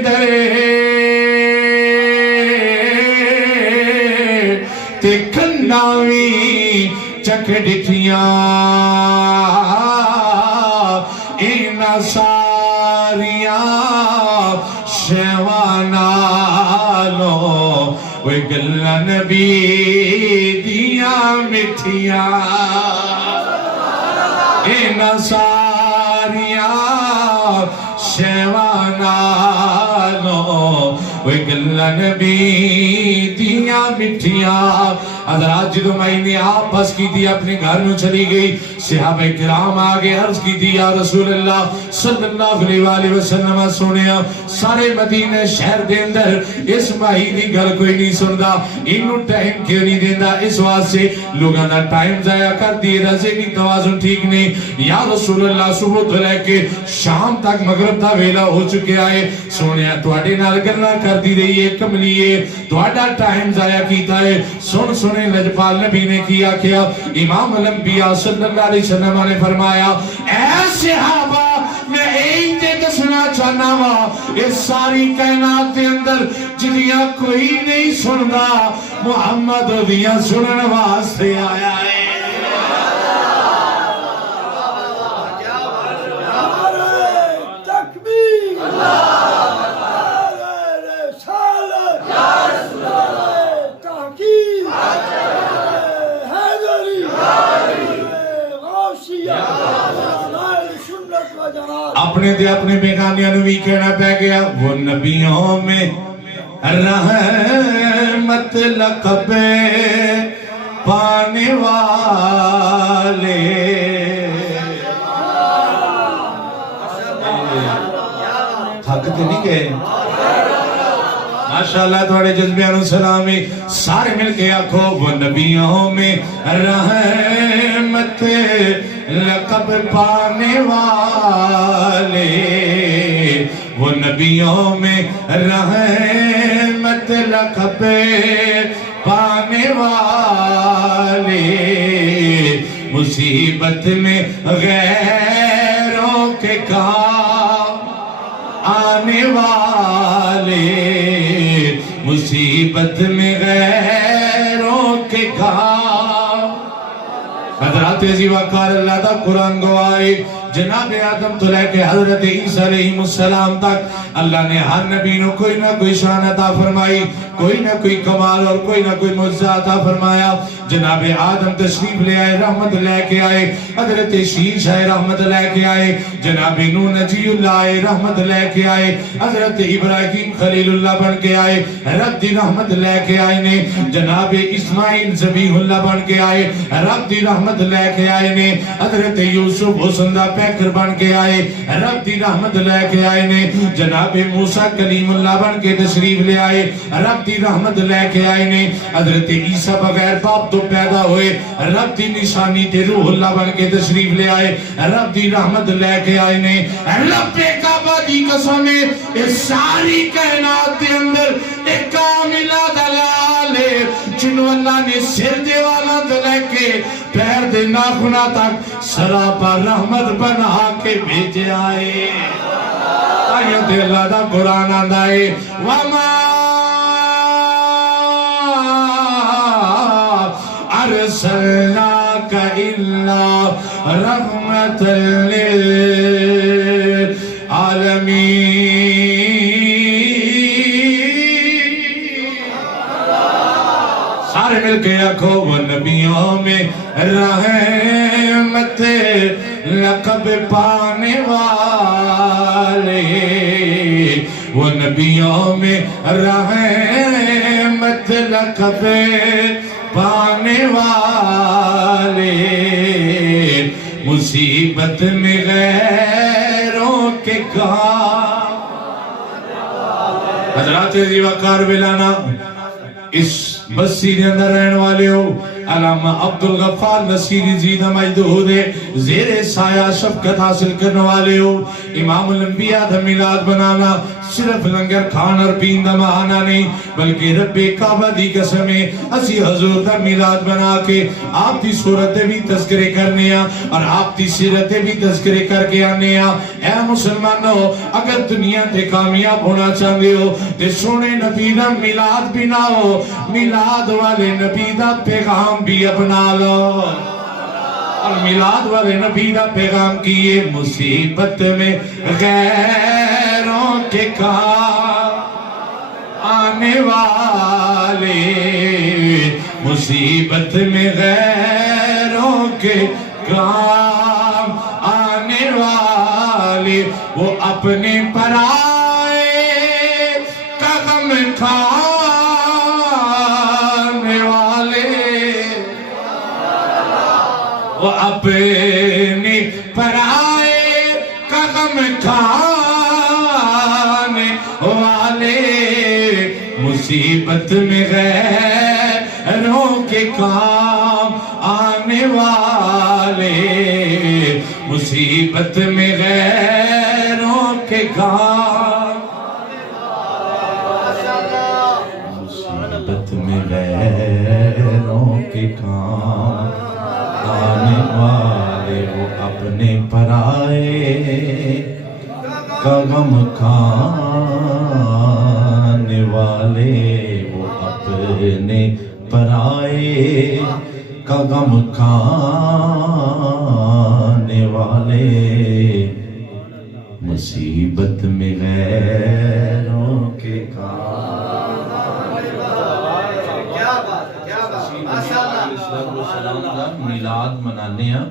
درے تے کھنڈاوی چک ڈٹھیاں اینا ساریاں شیوانالو وے گلہ نبی دیاں مٹھیاں اینا ساریاں شیوانالو وے گلہ نبی دیاں مٹھیاں حضرات جدو مائی نے آپ بس کی تھی اپنے گھر میں چلی گئی صحابہ کرام آگے عرض کی تھی یا رسول اللہ صلی اللہ علیہ وسلم سنیا سارے مدینہ شہر دے اندر اس مائی دی گل کوئی نہیں سندا انہوں ٹائم کیوں نہیں دیندہ اس واسطے لوگاں دا ٹائم ضائع کر دیے رضے نہیں توازن ٹھیک نہیں یا رسول اللہ صبح تو لے کے شام تک مغرب دا ویلا ہو چکے آئے سونیا تواڈے نال گلاں کر دی رہی ہے کملیے تواڈا ٹائم ضائع کیتا ہے سنے لجپال نبی نے کیا کیا امام الانبیاء صلی اللہ علیہ وسلم نے فرمایا اے صحابہ میں ایک تے دسنا چاہنا وا اس ساری کائنات کے اندر جدیاں کوئی نہیں سندا محمد دیاں سنن واسطے آیا ہے اپنے دے اپنے بیگانیاں نو بھی کہنا پہ گیا وہ نبیوں میں رحمت لقب پانے والے تھکتے نہیں گئے ماشاءاللہ تھوڑے جذبیانو سلامی سارے مل کے آکھو وہ نبیوں میں رحمت لقب پانے والے وہ نبیوں میں رحمت لقب پانے والے مصیبت میں غیروں کے کام آنے والے مصیبت میں غیروں کے کام حضرات عزیز وقار اللہ دا قرآن گواہی جناب آدم تو لے کے حضرت عیسیٰ علیہ السلام تک اللہ نے ہر نبی نو کوئی نہ کوئی شان عطا فرمائی کوئی نہ کوئی کمال اور کوئی نہ کوئی معجزہ عطا فرمایا جناب آدم تشریف لے آئے رحمت لے کے آئے حضرت شیش آئے رحمت لے کے آئے جناب نو نجی اللہ آئے رحمت لے کے آئے حضرت ابراہیم خلیل اللہ بن کے آئے رب دی رحمت لے کے آئے نے جناب اسماعیل ذبیح اللہ بن کے آئے رب دی رحمت لے کے آئے نے حضرت یوسف حسندہ پیکر بن کے آئے رب دی رحمت لے کے آئے نے جناب موسیٰ کلیم اللہ بن کے تشریف لے آئے رب دی رحمت لے کے آئے نے حضرت عیسیٰ بغیر باپ تو پیدا ہوئے رب دی نشانی تے روح اللہ بن کے تشریف لے آئے رب دی رحمت لے کے آئے نے رب کعبہ دی قسمیں اس ساری کائنات کے اندر ایک کاملہ دلال ہے جنہوں اللہ نے سر دے والا دلے کے پیر دے ناخنا تک سراپا رحمت بنا کے بھیجے آئے آیت اللہ دا قرآن آندائے وَمَا أَرْسَلْنَاكَ إِلَّا رَحْمَةً لِلْعَالَمِينَ سارے مل کے آکھو وہ نبیوں میں رحمت لقب پانے والے وہ نبیوں میں رحمت لقب پانے والے مصیبت میں غیروں کے کام حضرات عزیز وقار بلانا اس بستی دے اندر رہن والے ہو علامہ عبدالغفار نصیری زیدہ مجدہ دے زیر سایہ شفقت حاصل کرنے والے ہو امام الانبیاء دا میلاد بنانا صرف لنگر کھان اور پین دا مہانا نہیں بلکہ رب کعبہ دی قسمیں اسی حضور دا میلاد بنا کے آپ دی صورتیں بھی تذکرے کرنے اور آپ دی سیرتیں بھی تذکرے کر کے آنے اے مسلمانوں اگر دنیا تے کامیاب ہونا چاہتے ہو تے سونے نبی دا میلاد بناؤ میلاد والے نبی دا پیغام بھی اپنا لو اور میلاد والے نبی دا پیغام کیے مصیبت میں غیروں کے کام آنے والے مصیبت میں غیروں کے کام آنے والے وہ اپنے پرائے کا غم کھانے والے اپنے پرائے کا غم کھانے والے مصیبت میں غیروں کے کام آنے والے مصیبت میں غیروں کے کام مصیبت میں غیروں کے کام آنے والے وہ اپنے پرائے کا غم کھانے والے وہ اپنے پرائے کا غم کھانے والے مصیبت میں غیروں کے کام میلاد منانے ہیں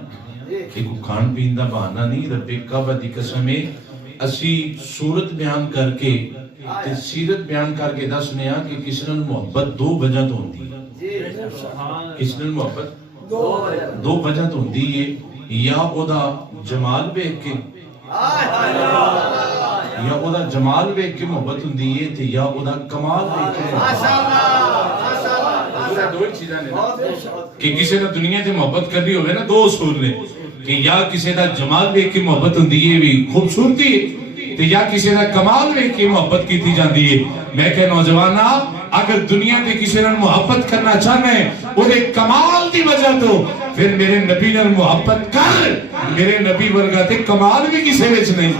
کہ کوئی کھان پین دا بہانہ نہیں رب کعبہ دی قسم ہے اسی صورت بیان کر کے تے سیرت بیان کر کے دسنے ہیں کہ کس نال محبت دو وجہ تو ہوندی ہے کس نال محبت دو وجہ تو ہوندی ہے یا او دا جمال بیک کے یا او دا جمال بیک کے محبت ہوندی ہے تے یا او دا کمال بیک کے دو چیزاں نے کہ کسی نے دنیا سے محبت کرنی ہوئے نا دو اصول نے کہ یا کسی دا جمال بیک کی محبت ہوندی ہے بھی خوبصورتی ہے تے یا کسی دا کمال بیک کی محبت کی تھی جاندی ہے میں کہ نوجوانہ اگر دنیا دے کسی نے محبت کرنا چاہنا ہے وہ دے کمال دی وجہ تو پھر میرے نبی نے محبت کر میرے نبی ورگا تے کمال بھی کسی وچ نہیں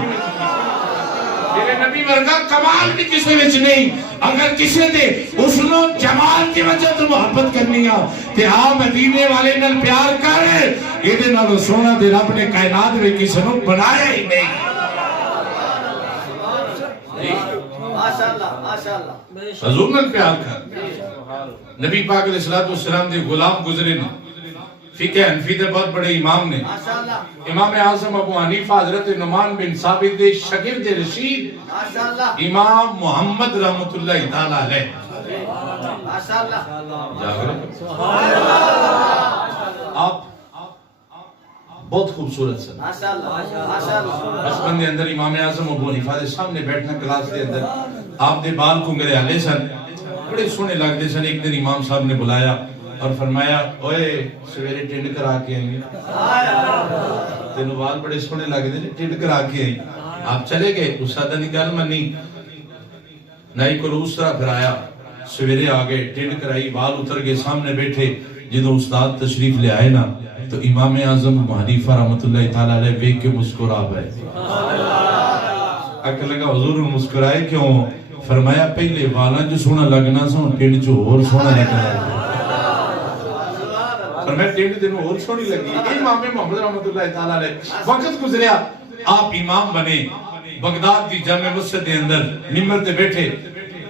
میرے نبی ورگا کمال بھی کسی وچ نہیں اگر کسی دے اس نو جمال کی وجہ تو محبت کرنی ہے تے آ مدینے والے نال پیار کر یہ دے نالو سونا دے رب نے کائنات میں کسی نو بنایا ہی نہیں حضور نے پیار کر نبی پاک علیہ السلام دے غلام گزرے نے فقہ حنفی دے بہت بڑے امام نے امام اعظم ابو حنیفہ حضرت نعمان بن ثابت دے شاگرد رشید امام محمد رحمت اللہ تعالی علیہ آپ بہت خوبصورت سن بچپن دے اندر امام اعظم ابو حنیفہ دے سامنے بیٹھنا کلاس دے اندر آپ دے بال کو میرے حالے سن بڑے سونے لگ دے سن ایک دن امام صاحب نے بلایا اور فرمایا اوئے سویرے ٹینڈ کرا کے آئیں تینوں بال بڑے سونے لگ دے ٹینڈ کرا کے آئیں آپ چلے گئے استاد نے گل منی نائی کو روز طرح پھر آیا سویرے آگئے ٹینڈ کرائی بال اتر گئے سامنے بیٹھے جدو استاد تشریف لے آئے نا تو امام اعظم ابو حنیفہ رحمت اللہ تعالیٰ علیہ ویک کے مسکرا پائے اکھا لگا حضور مسکرائے کیوں فرمایا پہلے والا جو سونا لگنا سا ٹینڈ جو اور سونا لگنا فرمایا ٹینڈ دنوں اور سونی لگی امام محمد رحمت اللہ تعالیٰ علیہ وقت گزریا آپ امام بنے بغداد دی جامع مسجد دے اندر ممبر تے بیٹھے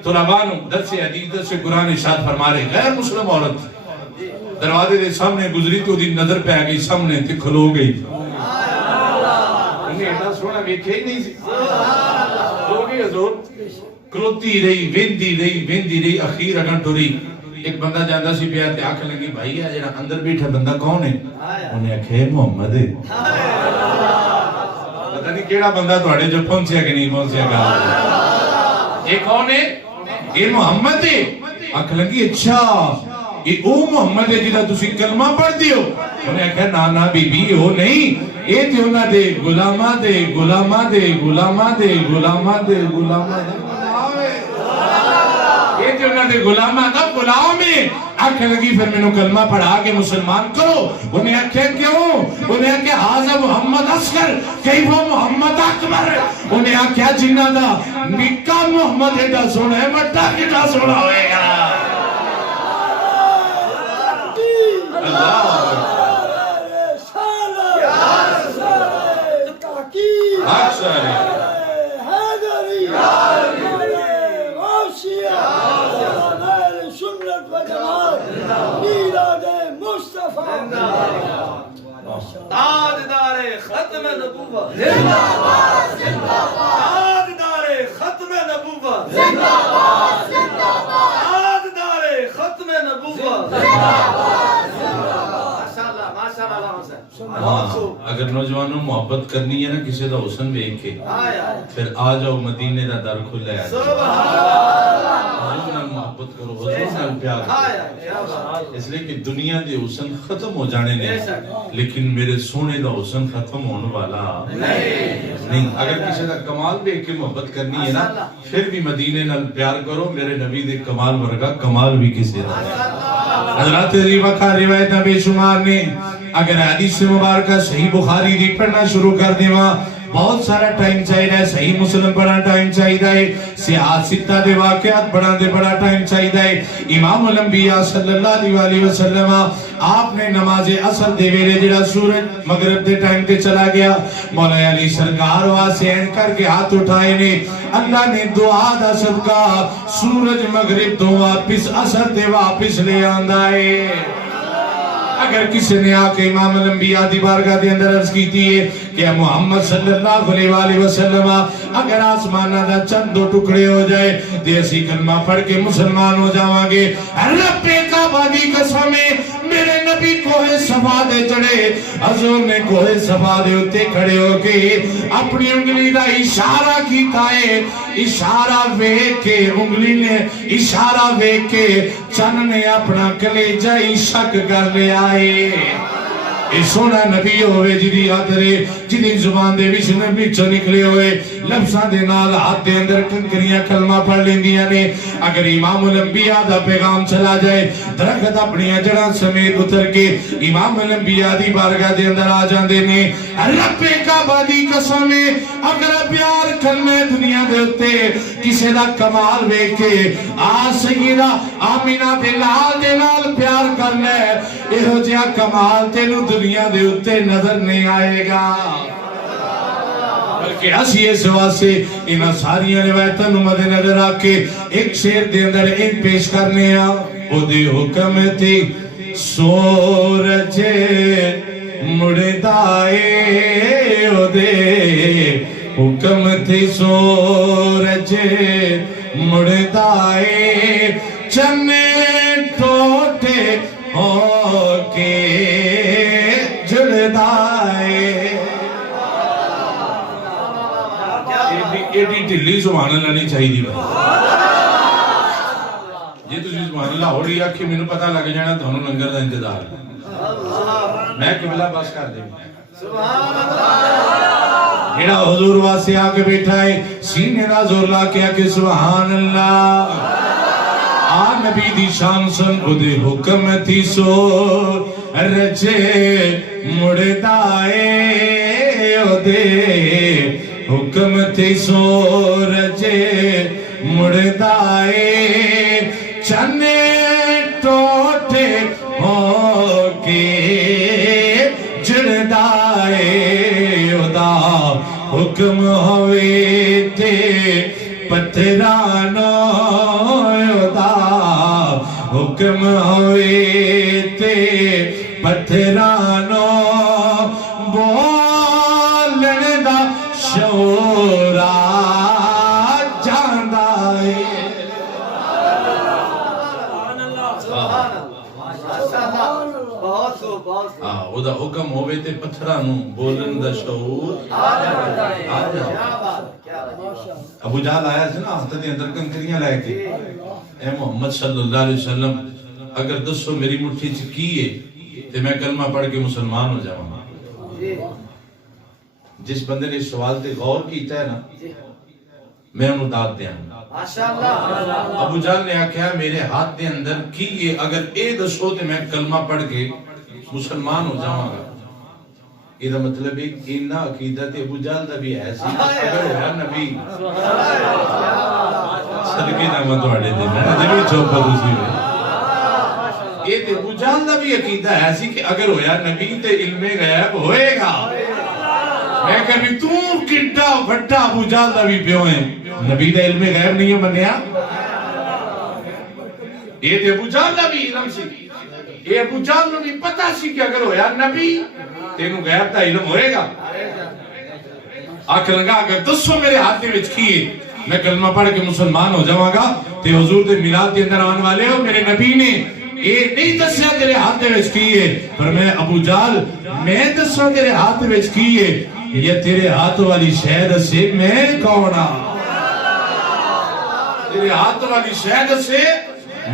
طلبانو درس حدیث درس قرآن ارشاد فرما رہے غیر مسلم عورت دروازے دے سامنے گزری تو دی نظر پہ آگئی سامنے تے کھلو گئی انہیں ایڈا سونا ویکھے ہی نہیں سی کھلو گئی حضور کھلوتی رہی اخیر اگن ٹوری ایک بندہ جاندہ سی پیا تے آنکھ لگی بھائی ہے جنہاں اندر بیٹھا بندہ کون ہے انہیں آنکھے محمد ہے پتہ نہیں کیڑا بندہ توڑے جو پہنچیا کہ نہیں پہنچیا گا یہ کون ہے یہ محمد ہے آنکھ لگی اچھا یہ او محمد ہے جیدہ تسی کلمہ پڑھ دیو انہیں کہا نانا بی بی ہو نہیں یہ تھی انہا دے غلامہ دے غلامہ دے غلامہ دے غلامہ دے غلامہ دے یہ تھی انہا دے غلامہ دا غلام ہے آنکھ لگی پھر میں نے کلمہ پڑھا کے مسلمان کرو انہیں کہا کیوں انہیں کہا حاضر محمد اصغر کئی وہ محمد اکبر انہیں کہا جنہ دا نکا محمد ایڈا سونا ہے مٹا کٹا سونا ہوئے گا تاجدار ختم نبوت زندہ باد زندہ باد تاجدار ختم نبوت زندہ باد زندہ باد تاجدار ختم نبوت زندہ باد زندہ باد ماشاءاللہ ماشاءاللہ اگر نوجوانوں محبت کرنی ہے نا کسی دا حسن دیکھ کے پھر آ جاؤ مدینے دا در کھلا ہے حضور نال محبت کرو حضور نال پیار کرو اس لئے کہ دنیا دے حسن ختم ہو جانے نے لیکن میرے سونے دا حسن ختم ہونے والا نہیں اگر کسی دا کمال دیکھ کے محبت کرنی ہے نا پھر بھی مدینے نال پیار کرو میرے نبی دے کمال ورگا کمال بھی کسی دا حضرات ریوہ روایت بے شمار نے اگر حدیث مبارکہ صحیح بخاری دی پڑھنا شروع کر دیں وہاں بہت سارا ٹائم چاہیے ہے صحیح مسلم بڑا ٹائم چاہیے ہے سیاحت ستہ دے واقعات بڑا ٹائم چاہیے ہے امام الانبیاء صلی اللہ علیہ وسلم آپ نے نماز عصر دے ویلے جڑا سورج مغرب دے ٹائم تے چلا گیا مولا علی سرکار واسے اینڈ کر کے ہاتھ اٹھائے نے اللہ نے دعا دا صدقہ سورج مغرب تو واپس عصر دے واپس لے آندا ہے اگر کسی نے آکے امام الانبیاء دی بارگاہ دے اندر عرض کی تھی ہے کہ محمد صلی اللہ علیہ وسلم اگر آسمانہ دا چند دو ٹکڑے ہو جائے دیسی کلمہ پڑھ کے مسلمان ہو جاواں گے رب کعبہ دی قسم میرے نبی کوہ صفا دے چڑھے حضور نے کوہ صفا دے اتے کھڑے ہو کے اپنی انگلی دا اشارہ کیتا ہے اشارہ ویکھ کے انگلی نے اشارہ ویکھ کے چن نے اپنا کلیجہ شک کر لیا اے سونا نبی ہوئے جدی آدھرے جدی زبان دے وشن بچو نکلے ہوئے لفظاں دے نال ہاتھ دے اندر کنکریاں کلمہ پڑھ لیندیاں نے اگر امام الانبیاء دا پیغام چلا جائے درخت اپنی جڑاں سمیت اتر کے امام الانبیاء دی بارگاہ دے اندر آ جاندے نے رب کعبہ دی قسم اگر پیار کلمے دنیا دے اتے کسے دا کمال ویکھ کے آ سیدہ آمینہ دے لال پیار کر لے ایہو جہا کمال تینوں دنیا دے اتے نظر نہیں آئے گا بلکہ اسی اس واسے انہاں ساریاں روایتاں نو مد نظر آ کے ایک شعر دے اندر ایک پیش کرنے آ او دے حکم تھی سورج مڑدا اے او دے حکم تھی سورج مڑدا اے چنے ٹوٹے ہو کے ایڈی ڈھلی سبحان اللہ نہیں چاہیے دی بھائی یہ تو سبحان اللہ ہو رہی آکھی میں نے پتہ لگ جانا دھونوں لنگر دا انتظار میں قبلہ بس کر دیں ایڈا حضور واسے آکے بیٹھا ہے سینے دا زور لا کے آکے سبحان اللہ آ نبی دی شان سن او دے حکم تھی سو رجے مڑدا اے او دے حکم تھی سورج مڑدا اے چنے ٹوٹے ہو کے جڑدا اے دا حکم ہوئے تے پتھرانو دا حکم ہوئے تے پتھرانو بولن دا شورا جاندہ ہے او دا حکم ہوئے تے پتھرانو بولن دا شعور ابو جہل آیا سے نا ہفتہ دے اندر کنکریاں لائے کے اے محمد صلی اللہ علیہ وسلم اگر دسو میری مٹھی چکیے تے میں کلمہ پڑھ کے مسلمان ہو جاؤں جس بندے نے سوال تے غور کیتا ہے نا میں انہوں داد دیا ابو جہل نے آکھا میرے ہاتھ دے اندر کیے اگر اے دسو تے میں کلمہ پڑھ کے مسلمان ہو جاؤں گا یہ دا مطلب ایک انہا عقیدت ابو جہل دا بھی ہے اگر ہوا نبی صدقے نامت واڑے دے میں دلوی چوپا دوسری میں یہ تے ابو جہل دا بھی عقیدہ ہے ایسی کہ اگر ہویا نبی تے علم غیب ہوئے گا میں کہا تو کڈا بھٹا ابو جہل دا بھی پیو ہیں نبی دا علم غیب نہیں ہے منیا یہ تے ابو جہل دا بھی علم سی یہ ابو جہل نے بھی پتا سی کہ اگر ہویا نبی تینوں غیب دا علم ہوئے گا آکھ لگا اگر دسو میرے ہاتھ میں کیے میں کلمہ پڑھ کے مسلمان ہو جاؤں گا تے حضور دے میلاد کے اندر آن والے ہو میرے نبی نے اے نہیں دسیا تیرے ہاتھ وچ کی ہے، پر میں ابو جال میں دساں تیرے ہاتھ وچ کی ہے، یہ تیرے ہاتھ والی شے دسے میں کون ہاں، تیرے ہاتھ والی شے دسے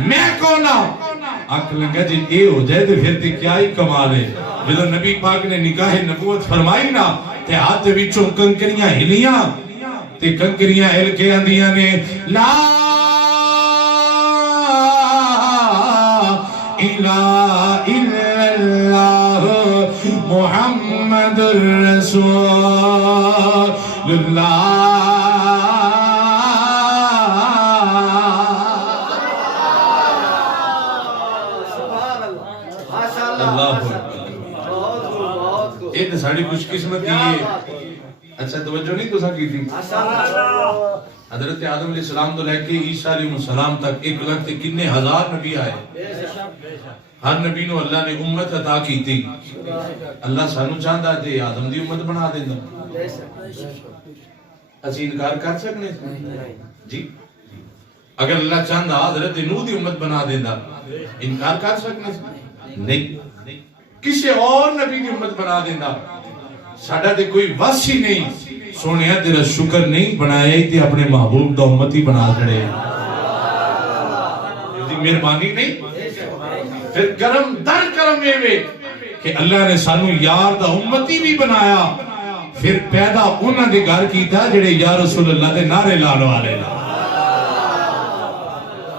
میں کون ہاں۔ عقل لگا جی اے ہو جائے تو پھر تے کیا ہی کمال ہے۔ جدو نبی پاک نے نکاح نبوت فرمائی نا تے ہاتھ وچوں کنکریاں ہلیاں تے کنکریاں ہل کے آندیاں نے لا الہ الا اللہ محمد رسول اللہ۔ ایک ساڑی خوش قسمت ہے۔ اچھا توجہ نہیں تو سا کی تھی، حضرت آدم علیہ السلام تو لے کے عیسیٰ علیہ السلام تک 1 لاکھ تے کتنے ہزار نبی آئے، ہر نبی نو اللہ نے امت عطا کی تھی۔ اللہ سانو چاہتا ہے آدم دی امت بنا دینا، اسی انکار کر سکنے جی؟ اگر اللہ چاہتا حضرت نوح دی امت بنا دینا انکار کر سکنے نہیں، کسی اور نبی دی امت بنا دینا ساڑھا دے کوئی وس ہی نہیں۔ سونیا تیرا شکر نہیں بنایا ہی تے اپنے محبوب دا امتی بنا کھڑے، یہ مہربانی نہیں، پھر کرم در کرم میں کہ اللہ نے سانو یار دا امتی بھی بنایا، پھر پیدا انہاں دے گھر کیتا جڑے یا رسول اللہ دے نعرے لانو والے نے،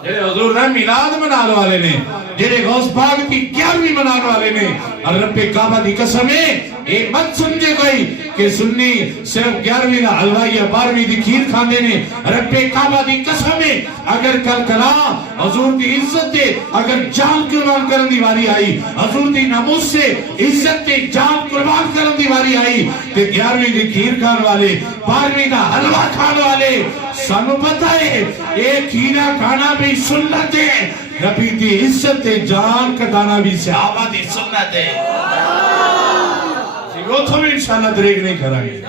جڑے حضور نے میلاد منال والے نے، جڑے غوث پاک کی 11ویں منانے والے نے۔ اور رب کعبہ دی قسم ہے اے مت سمجھے گئی کہ سنی صرف 11ویں دا حلوہ یا 12ویں دی کھیر کھاندے نے۔ رب کعبہ دی قسم ہے اگر کل کلا حضور دی عزت دے اگر جان قربان کرن دی واری آئی، حضور دی ناموس سے عزت دے جان قربان کرن دی واری آئی تے 11ویں دی کھیر کھان والے 12ویں دا حلوہ کھان والے سانو پتہ ہے اے کھیرہ کھانا بھی سنت ہے، نبی دی عزت تے جان کٹانا بھی صحابہ دی سنت ہے۔ وہ تو بھی انشاءاللہ دریگ نہیں کرائیں۔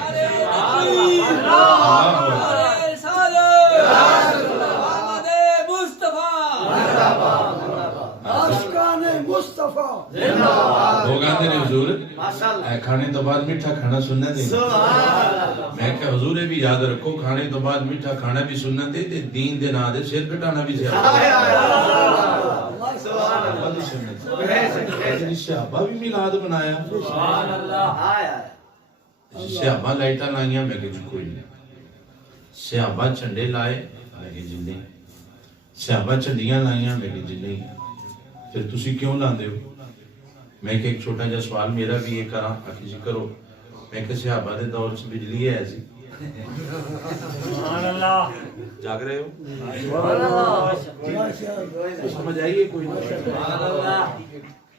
لوگ آتے ہیں حضور کھانے تو بعد میٹھا کھانا سنت ہے، میں کہ حضور بھی یاد رکھو کھانے تو بعد میٹھا کھانا بھی سنت ہے تے دین دے نا دے سر کٹانا بھی صحابہ بھی میلاد بنایا، صحابہ لائٹاں لائیاں میں کہ کوئی نہیں، صحابہ چنڈے لائے میں کہ جی نہیں، صحابہ چنڈیاں لائیاں میں کہ جی نہیں، پھر تسی کیوں لاندے ہو؟ میں کہ ایک چھوٹا جا سوال میرا بھی یہ کرا آخی جی کرو، میں کہ صحابہ دے دور سے بجلی ہے ایسی جاگ رہے ہو سمجھ آئیے کوئی نہیں،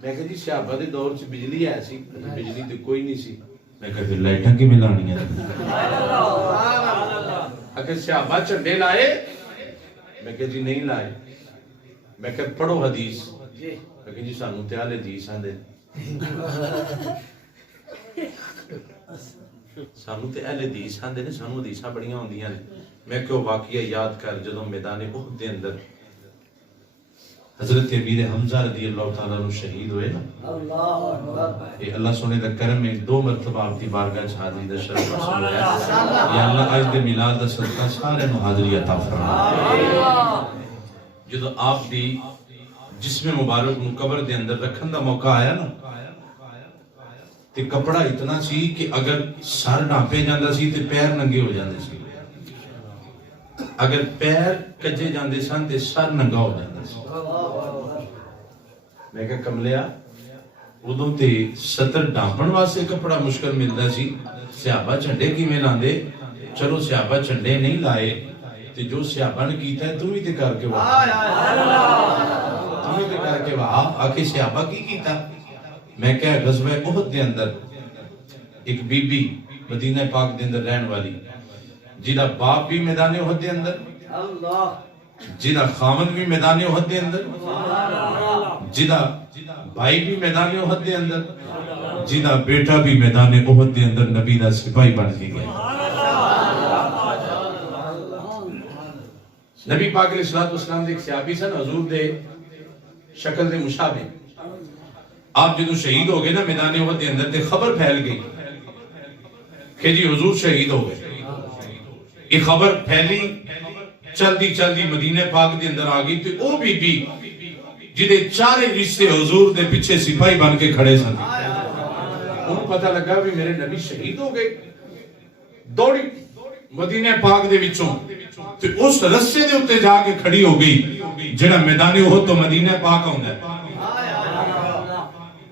میں کہ جی صحابہ دے دور سے بجلی ہے ایسی، بجلی تو کوئی نہیں سی، میں کہ پھر لائٹاں کی ملانی ہے؟ اگر صحابہ چنڈے لائے میں کہ جی نہیں لائے، میں کہ پڑھو حدیث، میں کہ جی سانو تیال حدیث آن دے سانو تیال حدیث آن دے سانو حدیثاں بڑیاں ہوں دیاں میں کہ وہ واقعہ یاد کر جدوں میدان احد دے اندر حضرت امیر حمزہ رضی اللہ تعالیٰ عنہ شہید ہوئے نا، یہ اللہ سونے دا کرم میں 2 مرتبہ آپ کی بارگاہ حاضری دا شرف حاصل ہوا، یا اللہ آج دے میلاد دا صدقہ سارے نو حاضری عطا فرما۔ جدو آپ دی جسم مبارک نو قبر دے اندر رکھن دا موقع آیا نا تے کپڑا اتنا سی کہ اگر سر ڈھانپے جاندہ سی تے پیر ننگے ہو جاندے سی، اگر پیر کجے جاندے سن تے سر ننگا ہو جاندہ سی۔ میں کہا کملیا ادھوں تے ستر ڈھانپن واسے کپڑا مشکل ملدا سی، صحابہ چنڈے کی میں لاندے، چلو صحابہ چنڈے نہیں لائے تے جو صحابہ نے کیتا ہے تم ہی تے کر کے وہاں تم ہی تے کر کے وہاں آکے صحابہ کی کیتا؟ میں کہا غزوہ احد دے اندر ایک بی بی مدینہ پاک دے اندر رہن والی جیدہ باپ بھی میدان احد دے اندر، جیدہ خامن بھی میدان احد دے اندر، جیدہ بھائی بھی میدان احد دے اندر، جیدہ بیٹا بھی میدان احد دے اندر نبی دا سپاہی بن کے گئے۔ نبی پاک علیہ السلام دے ایک صحابی سن حضور دے شکل دے مشابہ آپ جدو شہید ہو گئے نا میدان احد دے اندر تے خبر پھیل گئی کہ جی حضور شہید ہو گئے. یہ خبر پھیلی چلدی چلدی مدینہ پاک دے اندر آگئی تے او بی بی جدے چارے رشتے حضور دے پیچھے سپاہی بن کے کھڑے سن انہوں پتہ لگا بھی میرے نبی شہید ہو گئے. دوڑی مدینہ پاک دے وچوں تے اس رستے دے اتے جا کے کھڑی ہو گئی جڑا میدان احد تو مدینہ پاک ہوندا ہے.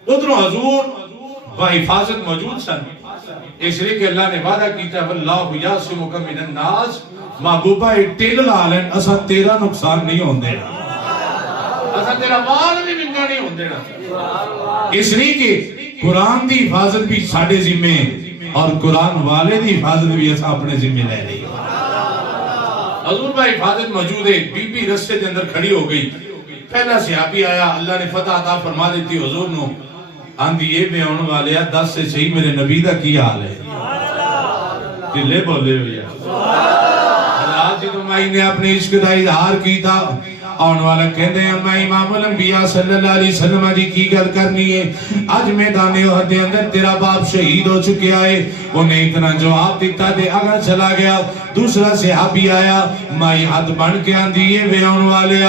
ادھروں حضور با حفاظت موجود سن اس لیے کہ اللہ نے وعدہ کیتا ہے واللہ یعصمک من الناس محبوبہ ٹیل لالن اسا تیرا نقصان نہیں ہوندے اسا تیرا وال بھی منگا نہیں ہوندے نا. اس لیے کہ قرآن دی حفاظت بھی ساڑھے ذمہ اور قرآن والے دی حفاظت بھی اسا اپنے ذمہ لے لئی. حضور با حفاظت موجود ہے. بی بی رستے دے اندر کھڑی ہو گئی. پہلا صحابی آیا اللہ نے فتح عطا فرما دیتی حضور نو آندھی یہ میں آنے والے ہیں 10 سے صحیح میرے نبی دا کی حال ہے دلے بولے ہوئے اللہ جی تو مائی نے اپنے عشق دا اظہار کی تھا آن والا کہندے ہیں میں امام الانبیاء صلی اللہ علیہ وسلم دی کی گل کرنی ہے آج میدان احد دے اندر تیرا باپ شہید ہو چکے آئے انہیں اتنا جواب دیتا دے آگا چلا گیا. دوسرا صحابی آیا مائی ہاتھ بن کے آن دیئے وے آن والے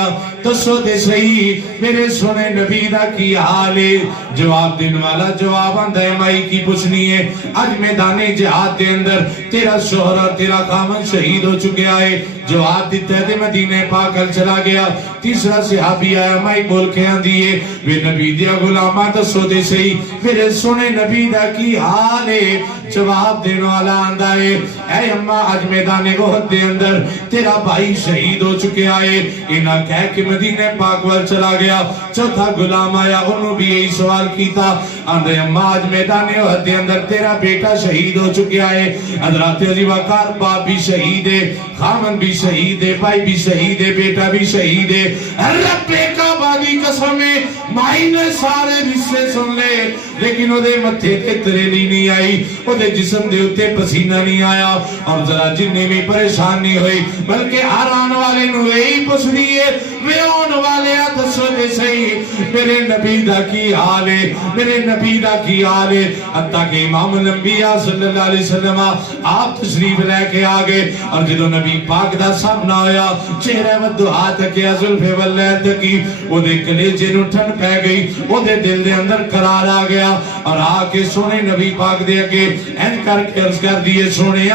تسو دے صحیح میرے سنے نبی دا کی حال ہے. جواب دن والا جواب آن دے مائی کی پوچھنی ہے آج میدان جہاد دے اندر تیرا شوہر اور تیرا خامن شہید ہو چکے آئے. جواب دیتا دے مدینہ پاکل چلا گیا. تیسرا صحابی آیا مائی بول کے آن دیئے وے نبی دیا غلامہ تسو دے صحیح میرے سنے نبی دا کی حال ہے. جواب دن والا آن دائے اے اممہ آج میدان احد دے اندر تیرا بھائی شہید ہو چکے آئے. انہاں کہہ کے مدینہ پاک وال چلا گیا. چوتھا غلام آیا انہوں بھی یہی سوال کیتا آن دے اممہ آج میدان احد دے اندر تیرا بیٹا شہید ہو چکے آئے. حضرات علی وقار باپ بھی شہید ہے خامن بھی شہید ہے بھائی بھی شہید ہے بیٹا بھی شہید ہے. رب کا بادی قسمیں مائی نے سارے رشتے سن لے لیکن وہ دے متھے تے تریلی نہیں آئی وہ دے جسم دے اتے پسینہ نہیں آیا اور ذرا جننے میں پریشان نہیں ہوئی بلکہ آران والے نوے ہی پسنی ہے وے آن والے دسو دے صحیح میرے نبی دا کی حال ہے میرے نبی دا کی حال ہے. حتیٰ کہ امام الانبیاء صلی اللہ علیہ وسلم آپ تشریف لے کے آگے اور جدو نبی پاک دا سامنا ہویا چہرے ودعا تکیا ظلفے واللہ تکی وہ دے کلیجے نو ٹھن پہ گئی وہ دے دل دے اندر قرار آ گیا اور آ کے سونے نبی پاک دے اگے این کر کے عرض کر دیئے سونے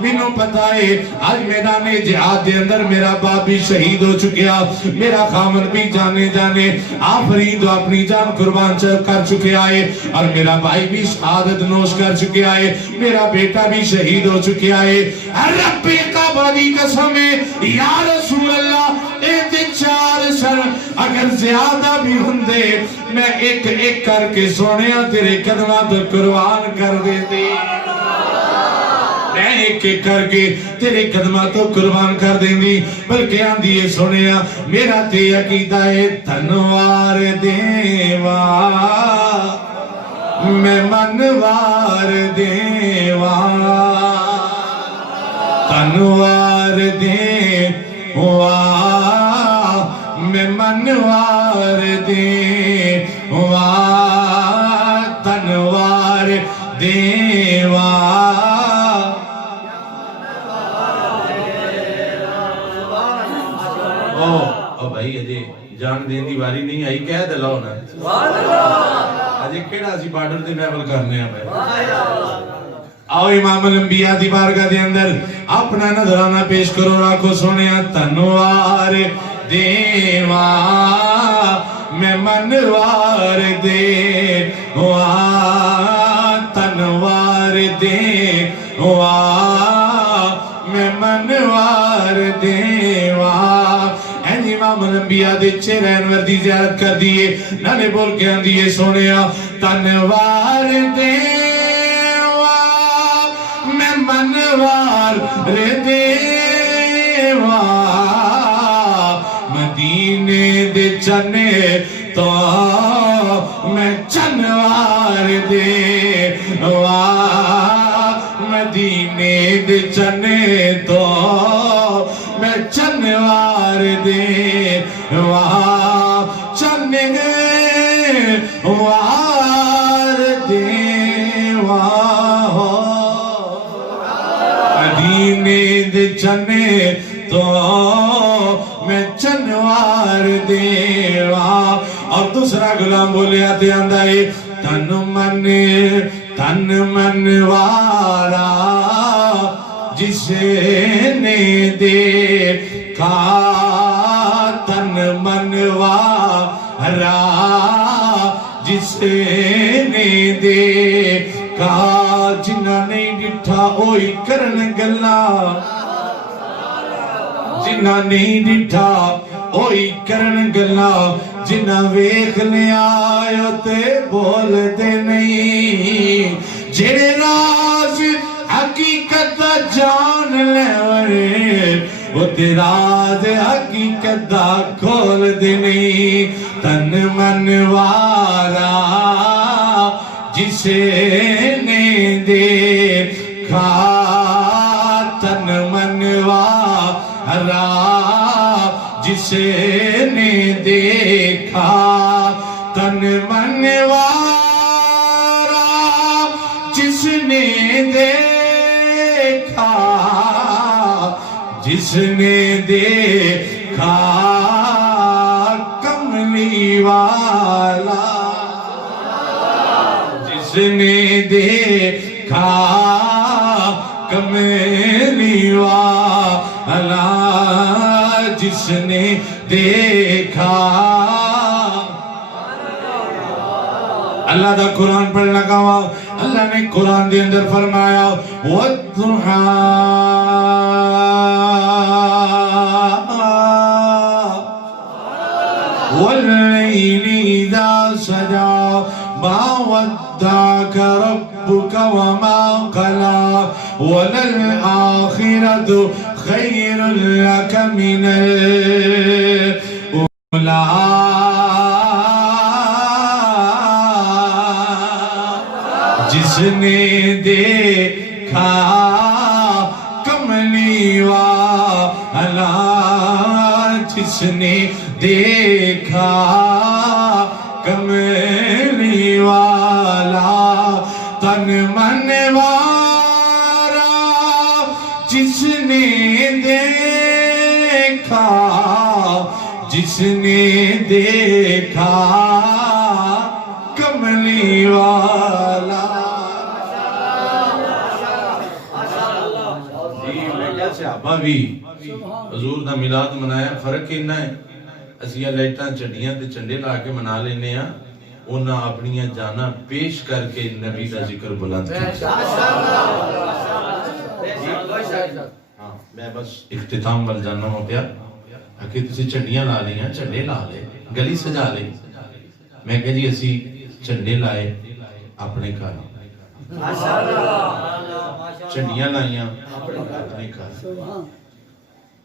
مینوں پتہ ہے آج میدان جہاد دے اندر میرا باپ بھی شہید ہو چکیا میرا خامن بھی جانے آفرین تو اپنی جان قربان کر چکے آئے اور میرا بھائی بھی شہادت نوش کر چکے آئے میرا بیٹا بھی شہید ہو چکے آئے. رب کا بڑی قسم ہے یا رسول اللہ اے چار سر اگر زیادہ بھی ہندے میں ایک ایک کر کے سونے تیرے قدمات قربان کر دیتے میں ایک ایک کر کے تیرے قدمات قربان کر دیں دی بلکہ آن دیئے سونے میرا تے عقیدہ ہے تنوار دیوا میں منوار دیوا تنوار دیوا میں منوار دیوا تنوار دیوا. او بھائی اجے جان دین دی واری نہیں آئی کہہ دلاؤ نا اجے کیڑا اسی بارڈر تے ٹریول کرنے ہیں بھائی. آؤ امام الانبیاء دی بارگاہ دے اندر اپنا نظرانہ پیش کرو راکھو سونے تنوار دیوا میں منوار دیوا تنوار دیوا میں منوار دیوا. امام الانبیاء دے چہرے انور دی زیارت کر دیئے نانے بول کے آن دیئے سونے تنوار دیوا میں منوار دیوا مدینے دے چنے تو میں چنوار دیوا مدینے دے چنے تو میں چنوار دیوا چن وار دیوا مدینے دے چنے تو میں چنوار دیوا. اور دوسرا غلام بولیا تے آندا ہے تن من وارا جس نے دیکھا تن من وارا جس نے دیکھا جنہ نہیں ڈٹھا اوئی کرن گلا جنہ نہیں ڈٹھا اوئی کرن گلا جنہ ویکھ لیا آئے تے بول دے نہیں جڑے راز حقیقت دا جان لے ورے وہ تے راز حقیقت دا کھول دے نہیں تن من وارا جسے نے دیکھا تن من وارا جسے نے دیکھا تن من وارا جس نے دیکھا جس نے دیکھا کملی والا جس نے دیکھا کملی والا جس نے دیکھا. اللہ دا قرآن پڑھنا کہا اللہ نے قرآن دے اندر فرمایا وَالضُّحَا وَاللَّيْلِ إِذَا سَجَى مَا وَدَّعَكَ رَبُّكَ وَمَا قَلَى وَلَلْآخِرَةُ خَيْرٌ لَكَ مِنَ الْأُولَى. جس نے دیکھا کملی والا جس نے دیکھا کملی والا تن من وارا جس نے دیکھا جس نے دیکھا کملی والا. صحابہ بھی حضور دا میلاد منایا فرق انہا ہے اسیہ لائٹاں چڑیاں تے چنڈے لا کے منا لینے ہیں انہاں اپنیاں جانا پیش کر کے نبی دا ذکر بلند کیا. میں بس اختتام وال جانا ہوں پیا کہ تسی چنڈیاں لا لیاں چنڈے لا لے گلی سجا لے میں کہا جی اسی چنڈے لائے اپنے گھر چنڈیاں لائیاں اپنے گھر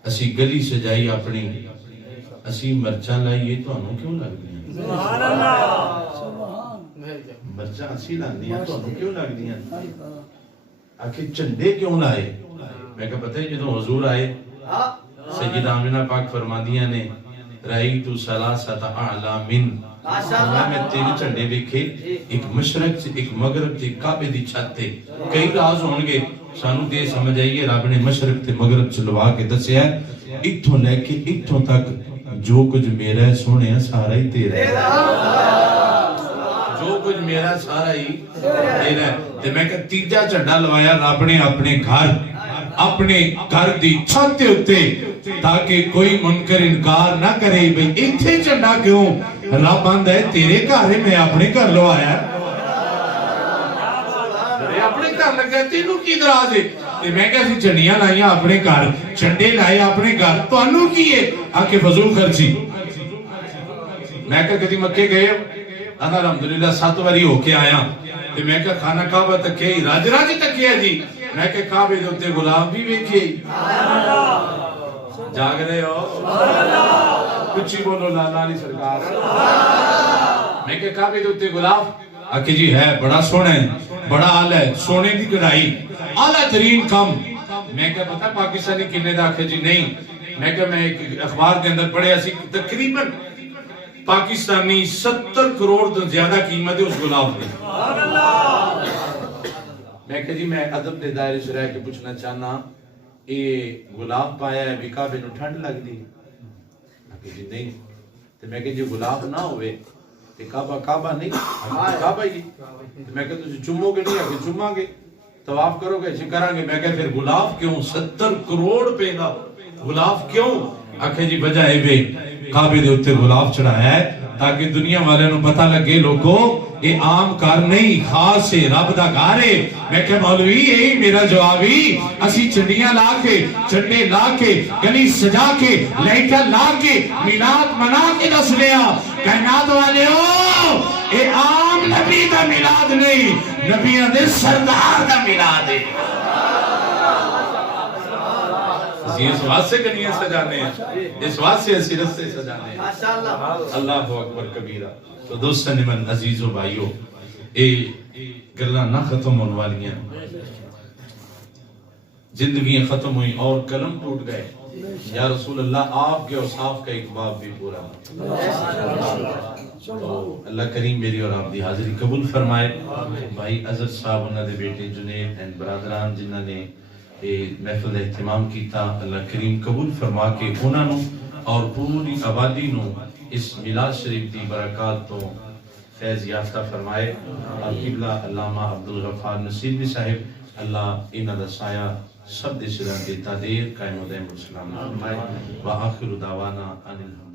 اسی گلی سجائی اپنی اسی مرچاں لائیے تو انہوں کیوں لگ دیا مرچاں اسی لگ دیا تو انہوں کیوں لگ دیا آخر چنڈے کیوں لائے میں کہا پتہ ہے جدو حضور آئے سیدہ آمنہ پاک فرماندیاں نے رَأَيْتُ ثَلَاثَةَ أَعْلَامٍ اللہ میں تیرے چنڈے دیکھے ایک مشرق سے ایک مغرب سے کعبے دی چھت تے کئی راز ہونگے سانو دے سمجھ آئیے رب نے مشرق تے مغرب چلوا کے دسے ہے اتھوں لے کے اتھوں تک جو کچھ میرا ہے سونے سارا ہی تیرا ہے جو کچھ میرا سارا ہی تیرا ہے تے میں کہ تیجا چنڈا لوایا رب نے اپنے گھر دی چھت ہوتے تاکہ کوئی منکر انکار نہ کرے بھئی اتھے چنڈا کیوں رب آندہ ہے تیرے گھر میں اپنے گھر لو آیا اپنے گھر لگا تینوں کی دراز ہے میں کہا سی چنڈیاں لائیاں اپنے گھر چنڈے لائے اپنے گھر تو انہوں کیے آکے فضول خرچی میں کہا کدی مکے گئے انا الحمدللہ 7 واری ہو کے آیا میں کہا کھانا کعبہ تک ہے راج راجی تک ہے جی میں کہا کعبے دوتے غلام بھی ویکھے جاگ رہے ہو کچھ ہی بولو لالا علی سرکار میں کہا کعبے دوتے غلام آکے جی ہے بڑا سونا ہے بڑا آلہ ہے سونے دی کڑائی آلہ ترین کم میں کہا پتہ پاکستانی کنے دا آکے جی نہیں میں کہا میں ایک اخبار کے اندر پڑھے ایسی تقریباً پاکستانی 70 کروڑ تو زیادہ قیمت ہے اس گلاب کی. میں کہ جی میں ادب دے دائرے سے رہ کے پوچھنا چاہنا یہ گلاب پایا ہے بھی کعبے نو ٹھنڈ لگ دی؟ میں کہ جی نہیں. تو میں کہ جی گلاب نہ ہوئے تو کعبہ نہیں کعبہ ہی. میں کہ تجھے چمو گے نہیں آگے چماں گے طواف کرو گے جی کریں گے. میں کہ پھر گلاب کیوں 70 کروڑ پہ دا گلاب کیوں؟ آکھے جی وجہ ہے بے کعبے دے اتنے گلاب چڑھایا ہے تاکہ دنیا والے نو پتہ لگے لوگوں یہ عام کار نہیں خاص ہے رب دا گھر ہے. میں کہ مولوی یہی میرا جوابی اسی چنڈیاں لا کے چنڈے لا کے گلی سجا کے لائٹاں لا کے میلاد منا کے دس لیا. کائنات والے ہو اے عام نبی دا میلاد نہیں نبیوں دے سردار دا میلاد ہے. اس واسطے سے کنیاں سجانے ہیں اس واسطے سے اسی رستے سجانے ہیں. اللہ اکبر کبیرہ. تو دوستان من عزیز و بھائیو اے گلاں نہ ختم ہونے والی ہیں زندگیاں ختم ہوئی اور قلم ٹوٹ گئے. یا رسول اللہ آپ کے اوصاف کا ایک باب بھی پورا. اللہ کریم میری اور آپ دی حاضری قبول فرمائے. بھائی اظہر صاحب انہاں دے بیٹے جنید اینڈ برادران جنہاں نے محفل اہتمام کیتا اللہ کریم قبول فرما کے انہاں نو اور پوری آبادی نو اس میلاد شریف دی برکات تو فیض یافتہ فرمائے. اور قبلہ علامہ عبدالغفار نصیبی صاحب اللہ انہاں دا سایہ سب دے سران دیتا دیر قائم و دائم و سلام فرمائے. وآخر دعوانا ان الحمد